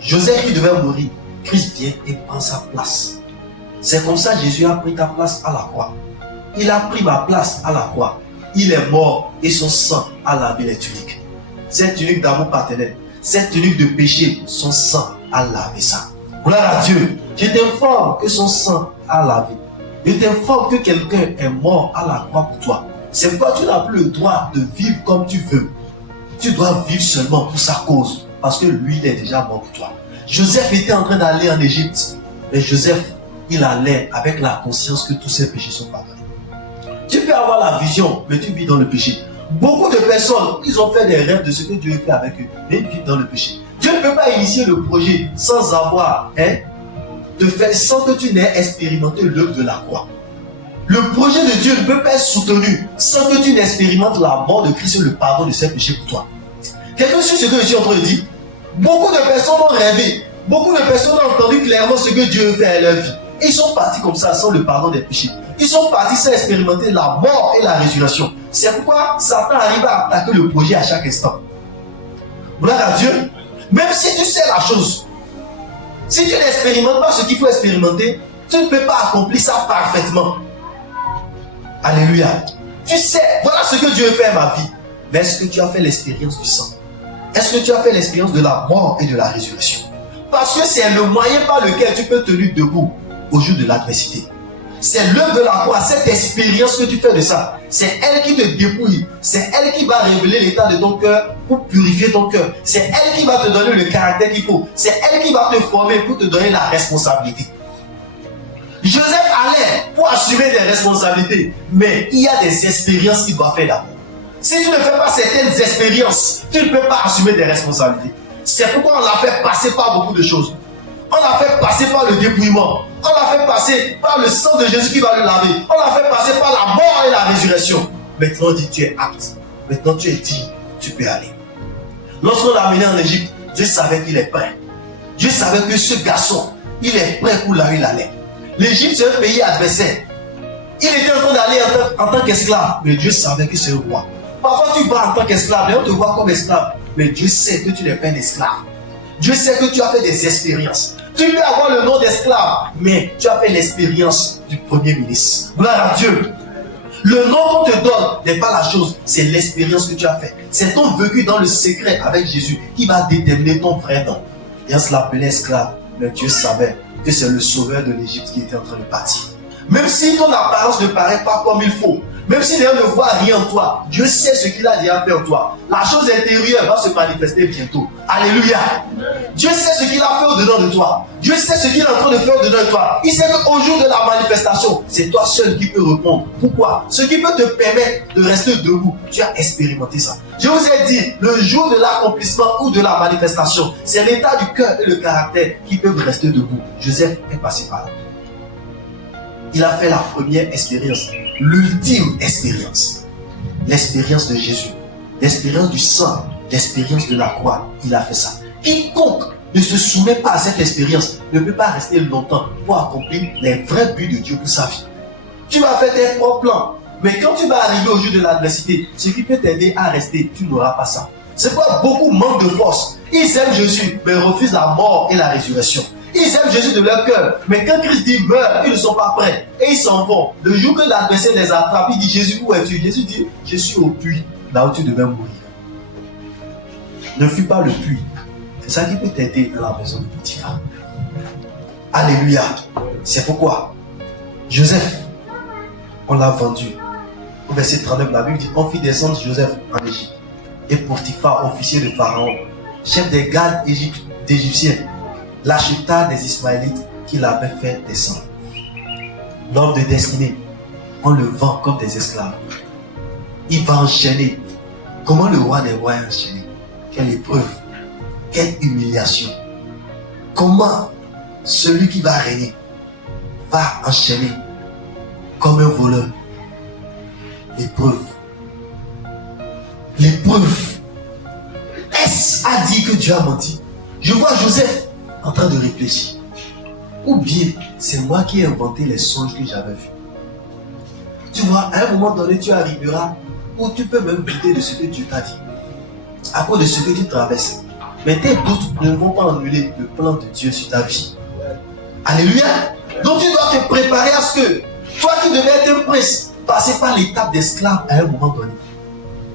Joseph qui devait mourir, Christ vient et prend sa place. C'est comme ça que Jésus a pris ta place à la croix. Il a pris ma place à la croix. Il est mort et son sang a lavé les tuniques. Cette tunique d'amour paternel, cette tunique de péché, son sang a lavé ça. Gloire à Dieu. Je t'informe que son sang a lavé. Je t'informe que quelqu'un est mort à la croix pour toi. C'est pourquoi tu n'as plus le droit de vivre comme tu veux. Tu dois vivre seulement pour sa cause. Parce que lui, il est déjà mort pour toi. Joseph était en train d'aller en Égypte. Mais Joseph, il allait avec la conscience que tous ses péchés sont pardonnés. Tu peux avoir la vision, mais tu vis dans le péché. Beaucoup de personnes, ils ont fait des rêves de ce que Dieu fait avec eux, mais ils vivent dans le péché. Dieu ne peut pas initier le projet sans avoir, sans que tu n'aies expérimenté l'œuvre de la croix. Le projet de Dieu ne peut pas être soutenu sans que tu n'expérimentes la mort de Christ et le pardon de ses péchés pour toi. Quelqu'un suit ce que je suis en train de dire? Beaucoup de personnes ont rêvé, beaucoup de personnes ont entendu clairement ce que Dieu fait à leur vie. Et ils sont partis comme ça sans le pardon des péchés. Ils sont partis sans expérimenter la mort et la résurrection. C'est pourquoi Satan arrive à attaquer le projet à chaque instant. Gloire à Dieu. Même si tu sais la chose, si tu n'expérimentes pas ce qu'il faut expérimenter, tu ne peux pas accomplir ça parfaitement. Alléluia. Tu sais, voilà ce que Dieu fait à ma vie. Mais est-ce que tu as fait l'expérience du sang? Est-ce que tu as fait l'expérience de la mort et de la résurrection? Parce que c'est le moyen par lequel tu peux tenir debout au jour de l'adversité. C'est l'œuvre de la croix, cette expérience que tu fais de ça. C'est elle qui te dépouille. C'est elle qui va révéler l'état de ton cœur pour purifier ton cœur. C'est elle qui va te donner le caractère qu'il faut. C'est elle qui va te former pour te donner la responsabilité. Joseph allait pour assumer des responsabilités, mais il y a des expériences qu'il doit faire d'abord. Si tu ne fais pas certaines expériences, tu ne peux pas assumer des responsabilités. C'est pourquoi on l'a fait passer par beaucoup de choses. On l'a fait passer par le dépouillement. On l'a fait passer par le sang de Jésus qui va le laver. On l'a fait passer par la mort et la résurrection. Maintenant, on dit tu es apte. Maintenant, tu es digne. Tu peux aller. Lorsqu'on l'a amené en Égypte, Dieu savait qu'il est prêt. Dieu savait que ce garçon, il est prêt pour là où il allait. L'Égypte, c'est un pays adversaire. Il était en train d'aller en tant qu'esclave. Mais Dieu savait que c'est un roi. Parfois, tu vas en tant qu'esclave et on te voit comme esclave. Mais Dieu sait que tu n'es pas un esclave. Dieu sait que tu as fait des expériences. Tu peux avoir le nom d'esclave, mais tu as fait l'expérience du premier ministre. Gloire à Dieu. Le nom qu'on te donne n'est pas la chose, c'est l'expérience que tu as fait. C'est ton vécu dans le secret avec Jésus qui va déterminer ton vrai nom. Et on se l'appelait esclave, mais Dieu savait que c'est le sauveur de l'Égypte qui était en train de partir. Même si ton apparence ne paraît pas comme il faut, même si les gens ne voient rien en toi, Dieu sait ce qu'il a déjà fait en toi. La chose intérieure va se manifester bientôt. Alléluia. Dieu sait ce qu'il a fait au-dedans de toi. Dieu sait ce qu'il est en train de faire au-dedans de toi. Il sait qu'au jour de la manifestation, c'est toi seul qui peux répondre. Pourquoi? Ce qui peut te permettre de rester debout, tu as expérimenté ça. Je vous ai dit, le jour de l'accomplissement ou de la manifestation, c'est l'état du cœur et le caractère qui peuvent rester debout. Joseph est passé par là. Il a fait la première expérience, l'ultime expérience. L'expérience de Jésus, l'expérience du sang, l'expérience de la croix. Il a fait ça. Quiconque ne se soumet pas à cette expérience ne peut pas rester longtemps pour accomplir les vrais buts de Dieu pour sa vie. Tu vas faire tes propres plans, mais quand tu vas arriver au jour de l'adversité, ce qui peut t'aider à rester, tu n'auras pas ça. C'est pourquoi beaucoup manquent de force. Ils aiment Jésus, mais refusent la mort et la résurrection. Ils aiment Jésus de leur cœur, mais quand Christ dit meurs, ils ne sont pas prêts et ils s'en vont. Le jour que l'adversaire les attrape, il dit Jésus, où es-tu? Jésus dit je suis au puits, là où tu devais mourir. ne fuis pas le puits. C'est ça qui peut t'aider dans la maison de Potiphar. Alléluia. C'est pourquoi Joseph, on l'a vendu. Au verset 39, la Bible dit, on fit descendre Joseph en Égypte. Et Potiphar, officier de Pharaon, chef des gardes d'Égyptiens, l'acheta des Ismaélites qu'il avait fait descendre. L'homme de destinée, on le vend comme des esclaves. Il va enchaîner. Comment le roi des rois est enchaîné? Quelle épreuve, quelle humiliation. Comment celui qui va régner va enchaîner comme un voleur. L'épreuve. L'épreuve. Est-ce à dire que Dieu a menti? Je vois Joseph en train de réfléchir. Ou bien c'est moi qui ai inventé les songes que j'avais vus. Tu vois, à un moment donné, tu arriveras où tu peux même douter de ce que Dieu t'a dit. À cause de ce que tu traverses. Mais tes doutes ne vont pas annuler le plan de Dieu sur ta vie. Alléluia. Donc tu dois te préparer à ce que toi qui devais être un prince, passer par l'étape d'esclave à un moment donné.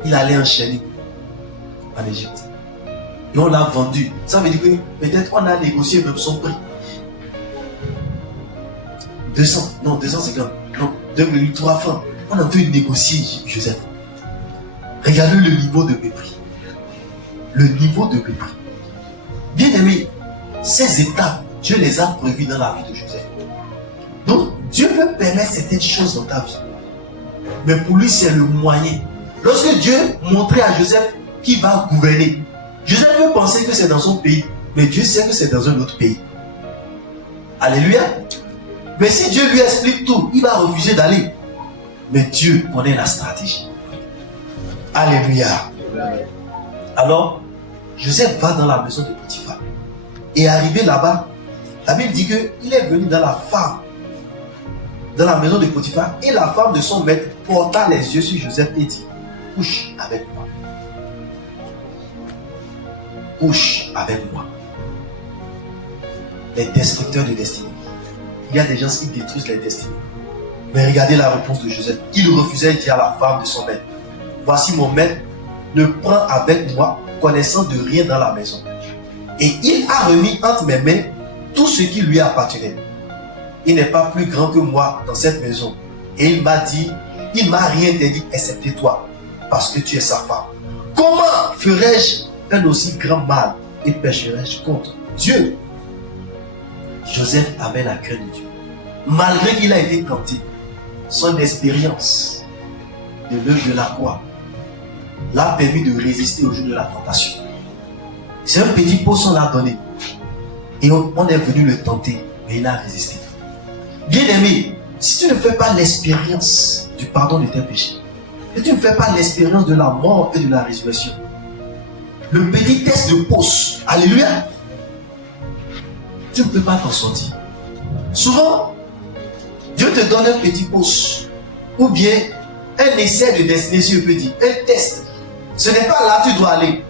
Il allait enchaîner en Égypte. Et on l'a vendu. Ça veut dire que peut-être on a négocié même son prix. 200, non 250, non 2,3 francs. On a pu négocier Joseph. Regardez le niveau de mépris. Le niveau de mépris. Bien aimé, ces étapes, Dieu les a prévues dans la vie de Joseph. Donc, Dieu peut permettre certaines choses dans ta vie. Mais pour lui, c'est le moyen. Lorsque Dieu montrait à Joseph qu'il va gouverner, Joseph peut penser que c'est dans son pays, mais Dieu sait que c'est dans un autre pays. Alléluia. Mais si Dieu lui explique tout, il va refuser d'aller. Mais Dieu connaît la stratégie. Alléluia. Alors, Joseph va dans la maison de Potiphar. Et arrivé là-bas, la Bible dit qu'il est venu dans la maison de Potiphar, et la femme de son maître porta les yeux sur Joseph et dit, couche avec moi. Couche avec moi. Les destructeurs de destinée. Il y a des gens qui détruisent les destinées. Mais regardez la réponse de Joseph. Il refusait de dire à la femme de son maître, voici mon maître ne prend avec moi connaissance de rien dans la maison. Et il a remis entre mes mains tout ce qui lui appartenait. Il n'est pas plus grand que moi dans cette maison. Et il m'a dit, il m'a rien dit excepté toi, parce que tu es sa femme. Comment ferais-je un aussi grand mal et pécherais-je contre Dieu? Joseph avait la crainte de Dieu. Malgré qu'il a été tenté, son expérience de l'œuvre de la croix l'a permis de résister au jour de la tentation. C'est un petit poisson l'a donné. Et on est venu le tenter, mais il a résisté. Bien aimé, si tu ne fais pas l'expérience du pardon de tes péchés, et tu ne fais pas l'expérience de la mort et de la résurrection, le petit test de pause, alléluia, tu ne peux pas t'en sortir. Souvent, Dieu te donne un petit pause, ou bien un essai de destinée, si je peux dire, un test. Ce n'est pas là que tu dois aller.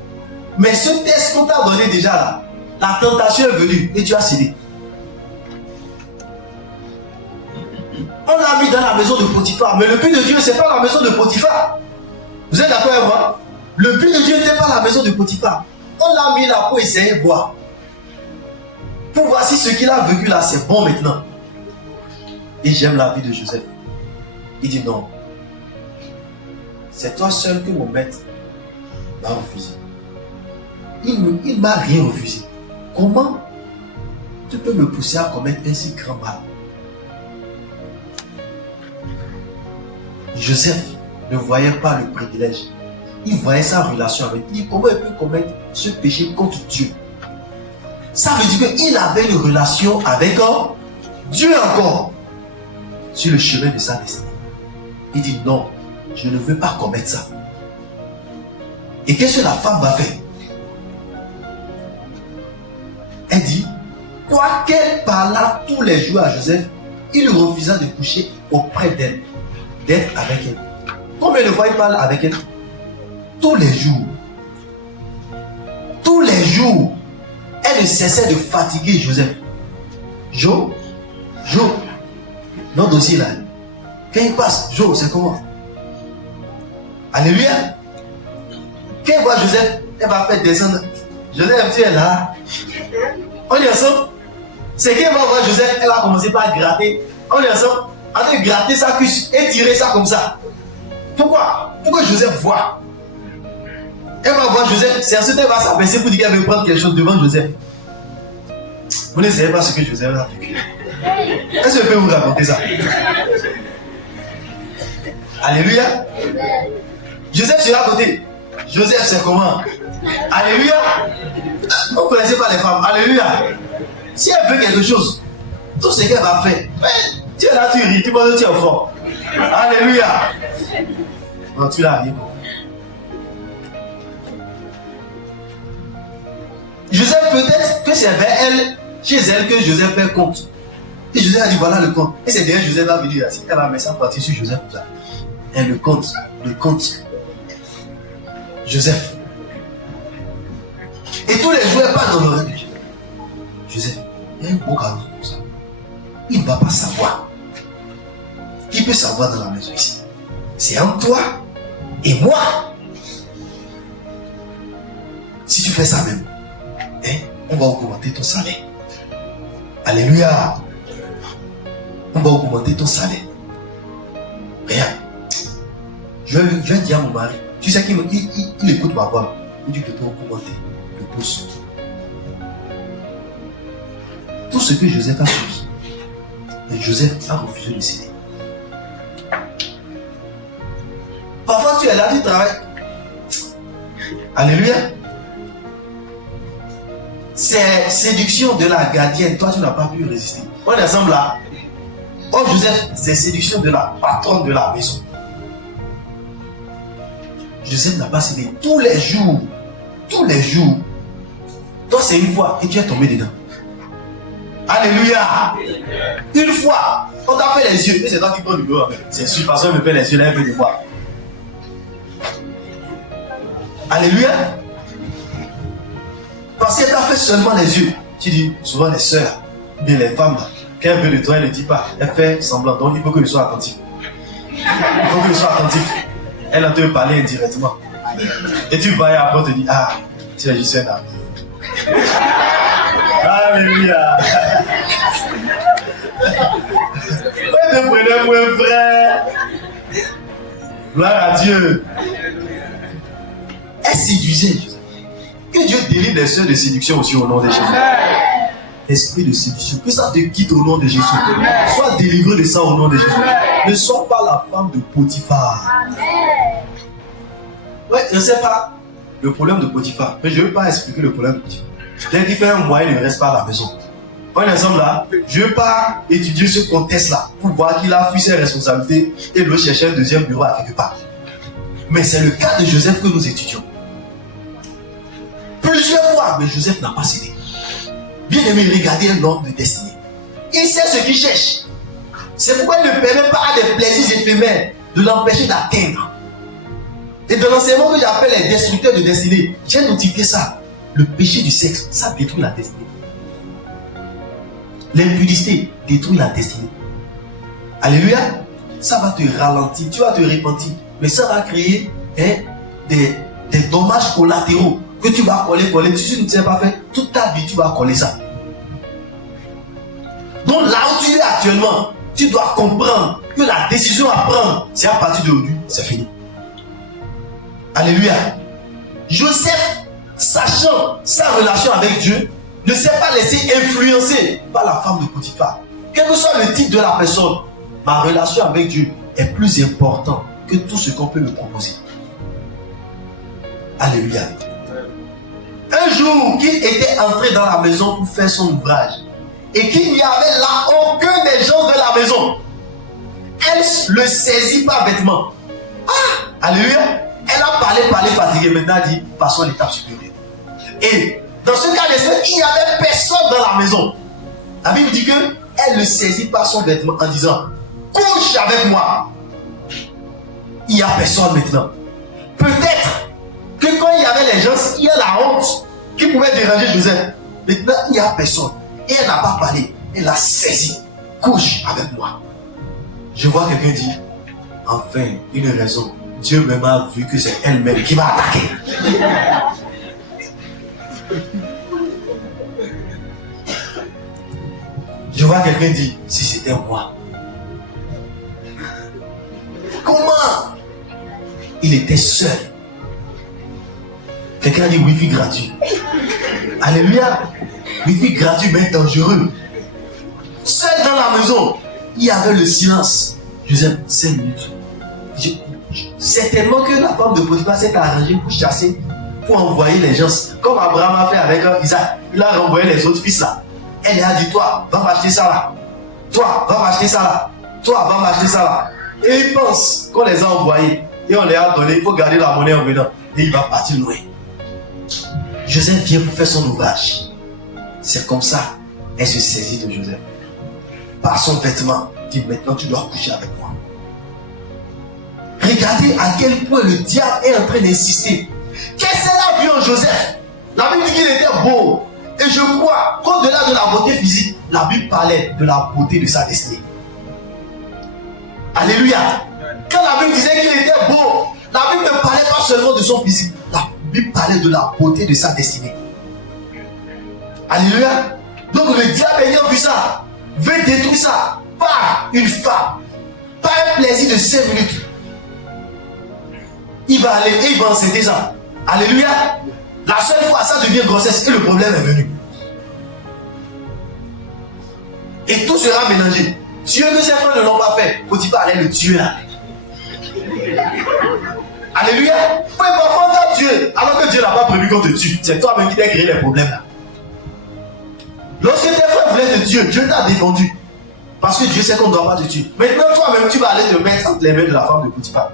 Mais ce test qu'on t'a donné déjà là, la tentation est venue et tu as cédé. On l'a mis dans la maison de Potiphar, mais le but de Dieu, ce n'est pas la maison de Potiphar. Vous êtes d'accord avec moi? Le but de Dieu n'était pas la maison de Potiphar. On l'a mis là pour essayer de voir. Pour voir si ce qu'il a vécu là, c'est bon maintenant. Et j'aime la vie de Joseph. Il dit non. C'est toi seul que mon maître m'a refusé. Il ne m'a rien refusé. Comment tu peux me pousser à commettre un si grand mal? Joseph ne voyait pas le privilège. Il voyait sa relation avec Dieu. Comment il peut commettre ce péché contre Dieu? Ça veut dire qu'il avait une relation avec Dieu encore sur le chemin de sa destinée. Il dit non, je ne veux pas commettre ça. Et qu'est-ce que la femme va faire? Elle dit, quoiqu'elle parla tous les jours à Joseph, il refusa de coucher auprès d'elle, d'être avec elle. Combien de fois il parle avec elle? Tous les jours. Tous les jours. Elle ne cessait de fatiguer Joseph. Jo, nom dossier là. Quand il passe, Jo, c'est comment? Alléluia. Quand il voit Joseph, elle va faire descendre. Joseph, tu es là. On est ensemble. C'est qu'elle va voir Joseph, elle va commencer par gratter. On est ensemble. En train de gratter sa cuisse et tirer ça comme ça. Pourquoi Joseph voit. Elle va voir Joseph. C'est ensuite elle va s'abaisser pour dire qu'elle veut prendre quelque chose devant Joseph. Vous ne savez pas ce que Joseph a vécu. Est-ce que je peux vous raconter ça? Alléluia. Joseph sera à côté. Joseph, c'est comment? Alléluia. Vous ne connaissez pas les femmes. Alléluia. Si elle veut quelque chose, tout ce qu'elle va faire, tu es là, tu ris, tu penses que tu es fort. Alléluia. Non, tu l'as ri. Joseph, peut-être que c'est vers elle, chez elle, que Joseph fait compte. Et Joseph a dit voilà le compte. Et c'est derrière Joseph va venir assis. Elle va mettre ça partir sur Joseph comme ça. Et le compte. Joseph. Et tous les joueurs parlent dans l'oreille de Joseph. Joseph, il y a un beau cadeau comme ça. Il ne va pas savoir. Qui peut savoir dans la maison ici? C'est entre toi et moi. Si tu fais ça même, on va augmenter ton salaire. Alléluia. On va augmenter ton salaire. Regarde. Je vais dire à mon mari, tu sais qu'il écoute ma voix. Il dit que tu dois augmenter le poste. Tout ce que Joseph a subi, et Joseph a refusé de céder. Parfois tu es là, tu travailles. Alléluia. C'est séduction de la gardienne. Toi, tu n'as pas pu résister. On est ensemble là. Oh Joseph, c'est séduction de la patronne de la maison. Joseph n'a pas cédé tous les jours. Tous les jours. Toi, c'est une fois et tu es tombé dedans. Alléluia. Une fois, on t'a fait les yeux. Et c'est toi qui prends le dos. C'est sûr, parce qu'on me fait les yeux, là, elle veut le voir. Alléluia. Parce qu'elle t'a fait seulement les yeux. Tu dis, souvent les sœurs, bien les femmes, quand elle veut de toi, elle ne dit pas. Elle fait semblant. Donc il faut que je sois attentif. Il faut que je sois attentif. Elle a te parler indirectement. Et tu vas et après on te dit, ah, tu es juste un ami. Alléluia. Ouais, te prenez pour un frère. Gloire à Dieu. Elle séduisait. Que Dieu délivre les sœurs de séduction aussi au nom de Jésus. Esprit de séduction, que ça te quitte au nom de Jésus. Sois délivré de ça au nom de Jésus. Ne sois pas la femme de Potiphar. Ouais, je ne sais pas le problème de Potiphar, mais je ne veux pas expliquer le problème de Potiphar. Les différents moyens ne restent pas à la maison. On est ensemble là, je ne veux pas étudier ce contexte-là pour voir qu'il a fui ses responsabilités et doit chercher un deuxième bureau à quelque part. Mais c'est le cas de Joseph que nous étudions. Plusieurs fois, mais Joseph n'a pas cédé. Bien aimé, regardez un homme de destinée. Il sait ce qu'il cherche. C'est pourquoi il ne permet pas à des plaisirs éphémères de l'empêcher d'atteindre. Et dans l'enseignement que j'appelle les destructeurs de destinée, j'ai notifié ça. Le péché du sexe, ça détruit la destinée. L'impudicité détruit la destinée. Alléluia. Ça va te ralentir, tu vas te repentir. Mais ça va créer des dommages collatéraux que tu vas coller. Si tu ne sais pas faire, toute ta vie, tu vas coller ça. Donc là où tu es actuellement, tu dois comprendre que la décision à prendre, c'est à partir d'aujourd'hui, c'est fini. Alléluia. Joseph, sachant sa relation avec Dieu, ne s'est pas laissé influencer par la femme de Potiphar. Quel que soit le titre de la personne, ma relation avec Dieu est plus importante que tout ce qu'on peut me proposer. Alléluia. Un jour qu'il était entré dans la maison pour faire son ouvrage et qu'il n'y avait là aucun des gens de la maison, elle le saisit par vêtement. Ah, alléluia. Elle a parlé fatiguée, maintenant elle dit passons à l'étape supérieure. Et dans ce cas d'espèce, il n'y avait personne dans la maison. La Bible dit que elle le saisit par son vêtement en disant couche avec moi. Il n'y a personne maintenant. Peut-être que quand il y avait les gens, il y a la honte qui pouvait déranger Joseph. Maintenant, il n'y a personne. Et elle n'a pas parlé. Elle l'a saisi. Couche avec moi. Je vois quelqu'un dire, enfin, une raison. Dieu même a vu que c'est elle-même qui va attaquer. Je vois quelqu'un dire, si c'était moi. Comment? Il était seul. Quelqu'un a dit Wi-Fi gratuit. Alléluia. Wi-Fi gratuit mais dangereux. Seul dans la maison, il y avait le silence. Joseph, 5 minutes. Certainement que la femme de Potiphar s'est arrangée pour chasser, pour envoyer les gens. Comme Abraham a fait avec Isaac. Il a renvoyé les autres fils là. Elle a dit, toi, va m'acheter ça là. Toi, va m'acheter ça là. Toi, va m'acheter ça là. Et il pense qu'on les a envoyés. Et on les a donnés. Il faut garder la monnaie en venant. Et il va partir loin. Joseph vient pour faire son ouvrage. C'est comme ça. Elle se saisit de Joseph. Par son vêtement. Dit, maintenant tu dois coucher avec moi. Regardez à quel point le diable est en train d'insister. Qu'est-ce qu'elle a vu en Joseph? La Bible dit qu'il était beau. Et je crois qu'au-delà de la beauté physique, la Bible parlait de la beauté de sa destinée. Alléluia. Quand la Bible disait qu'il était beau, la Bible ne parlait pas seulement de son physique. La Bible parlait de la beauté de sa destinée. Alléluia. Donc le diable ayant vu ça, veut détruire ça par une femme, par un plaisir de 5 minutes. Il va aller et il va enceinter ça. Alléluia. La seule fois, ça devient grossesse et le problème est venu. Et tout sera mélangé. Dieu que ses frères ne l'ont pas fait. Potiphar allait le tuer. Alléluia. Mais parfois on t'a tué alors que Dieu n'a pas prévu qu'on te tue. C'est toi-même qui t'as créé les problèmes là. Lorsque tes frères voulaient te tuer, Dieu t'a défendu. Parce que Dieu sait qu'on ne doit pas te tuer. Maintenant toi-même tu vas aller te mettre entre les mains de la femme de Potiphar.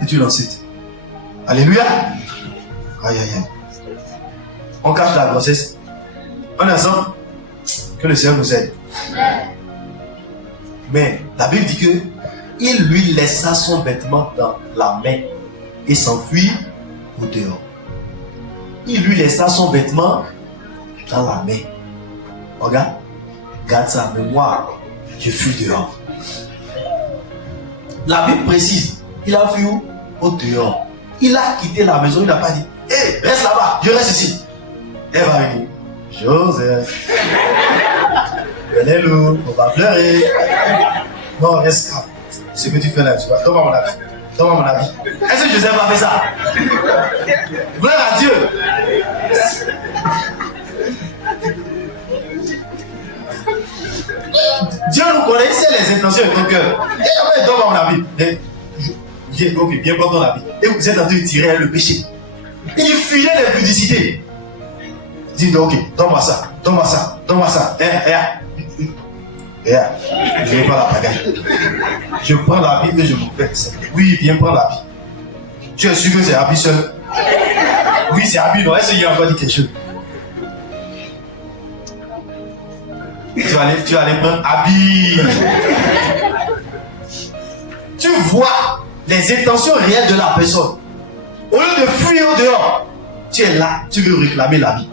Et tu l'encites. Alléluia. Aïe aïe aïe. On cache la grossesse. On est ensemble. Que le Seigneur nous aide. Mais la Bible dit que il lui laissa son vêtement dans la main et s'enfuit au dehors. Il lui laissa son vêtement dans la main. Regarde, garde sa mémoire. Je fuis dehors. La Bible précise, il a fui où? Au dehors. Il a quitté la maison, il n'a pas dit, hé, reste là-bas, je reste ici. Elle va venir. Joseph. Elle est lourde, faut pas pleurer. Non, reste calme. Ce que tu fais là, tu vois. Donne-moi mon avis. Donne-moi mon avis. Est-ce que Joseph a fait ça? Gloire à Dieu. Dieu nous connaît, il sait les intentions de ton cœur. Et après, donne-moi mon avis. Viens prendre ton avis. Et vous êtes en train de tirer le péché. Il fuyait l'impudicité. Dis donc, ok, donne-moi ça, donne-moi ça, donne-moi ça. Je vais prendre la bagaille. Je prends l'habit et je me fais. Oui, viens prendre l'habit. Tu es sûr que c'est habit seul? Oui, c'est habit, non? Est-ce qu'il y a encore dit quelque chose? Tu vas aller prendre habit. Tu vois les intentions réelles de la personne. Au lieu de fuir au dehors, tu es là, tu veux réclamer l'habit.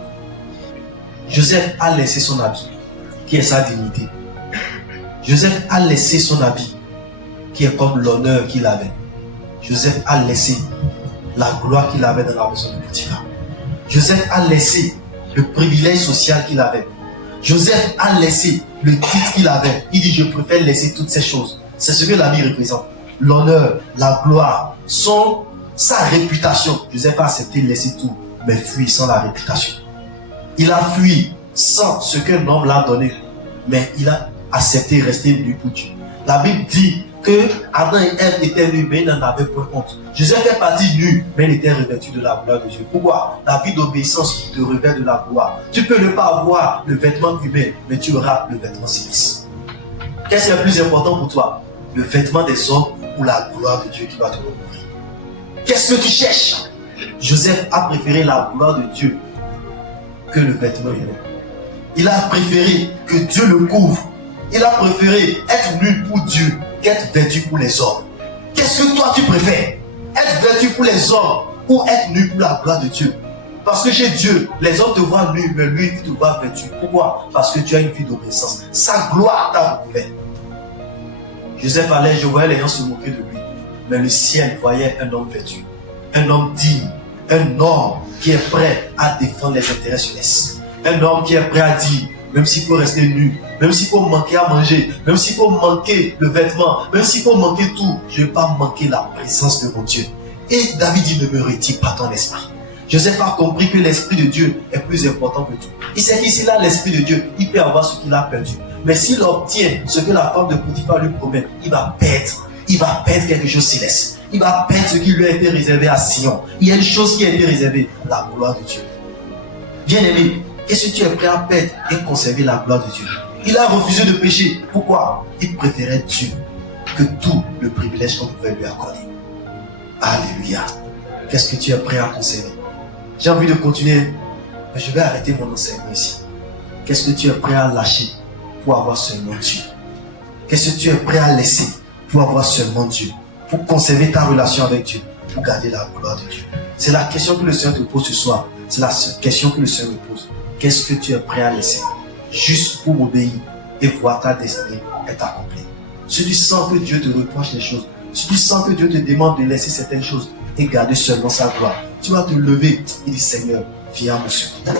Joseph a laissé son habit, qui est sa dignité. Joseph a laissé son habit, qui est comme l'honneur qu'il avait. Joseph a laissé la gloire qu'il avait dans la maison de Potiphar. Joseph a laissé le privilège social qu'il avait. Joseph a laissé le titre qu'il avait. Il dit, je préfère laisser toutes ces choses. C'est ce que l'habit représente. L'honneur, la gloire, sa réputation. Joseph a accepté de laisser tout, mais fui sans la réputation. Il a fui sans ce que l'homme l'a donné, mais il a accepté de rester nu pour Dieu. La Bible dit que Adam et Ève étaient nus, mais ils n'en avaient point honte. Joseph est parti nu, mais il était revêtu de la gloire de Dieu. Pourquoi? La vie d'obéissance te revêt de la gloire. Tu peux ne pas avoir le vêtement humain, mais tu auras le vêtement céleste. Qu'est-ce qui est le plus important pour toi? Le vêtement des hommes ou la gloire de Dieu qui va te recouvrir? Qu'est-ce que tu cherches? Joseph a préféré la gloire de Dieu que le vêtement humain. Il a préféré que Dieu le couvre. Il a préféré être nu pour Dieu qu'être vêtu pour les hommes. Qu'est-ce que toi tu préfères? Être vêtu pour les hommes ou être nu pour la gloire de Dieu? Parce que chez Dieu, les hommes te voient nu, mais lui, il te voit vêtu. Pourquoi? Parce que tu as une vie d'obéissance. Sa gloire t'a recouvert. Joseph allait, je voyais les gens se moquer de lui. Mais le ciel voyait un homme vêtu, un homme digne, Un homme qui est prêt à défendre les intérêts célestes. Un homme qui est prêt à dire, même s'il faut rester nu, même s'il faut manquer à manger, même s'il faut manquer le vêtement, même s'il faut manquer tout, je ne vais pas manquer la présence de mon Dieu. Et David dit, ne me retire pas ton esprit. Joseph a compris que l'esprit de Dieu est plus important que tout. Il sait qu'ici là, l'esprit de Dieu, il peut avoir ce qu'il a perdu. Mais s'il obtient ce que la femme de Potiphar lui promet, il va perdre. Il va perdre quelque chose céleste. Il va perdre ce qui lui a été réservé à Sion. Il y a une chose qui a été réservée, la gloire de Dieu. Bien-aimé, qu'est-ce que tu es prêt à perdre et conserver la gloire de Dieu? Il a refusé de pécher. Pourquoi? Il préférait Dieu que tout le privilège qu'on pouvait lui accorder. Alléluia. Qu'est-ce que tu es prêt à conserver? J'ai envie de continuer, mais je vais arrêter mon enseignement ici. Qu'est-ce que tu es prêt à lâcher pour avoir seulement Dieu? Qu'est-ce que tu es prêt à laisser pour avoir seulement Dieu? Pour conserver ta relation avec Dieu, pour garder la gloire de Dieu. C'est la question que le Seigneur te pose ce soir. C'est la question que le Seigneur me pose. Qu'est-ce que tu es prêt à laisser juste pour m'obéir et voir ta destinée être accomplie? Si tu sens que Dieu te reproche des choses, si tu sens que Dieu te demande de laisser certaines choses et garder seulement sa gloire, tu vas te lever et dire, Seigneur, viens à mon secours.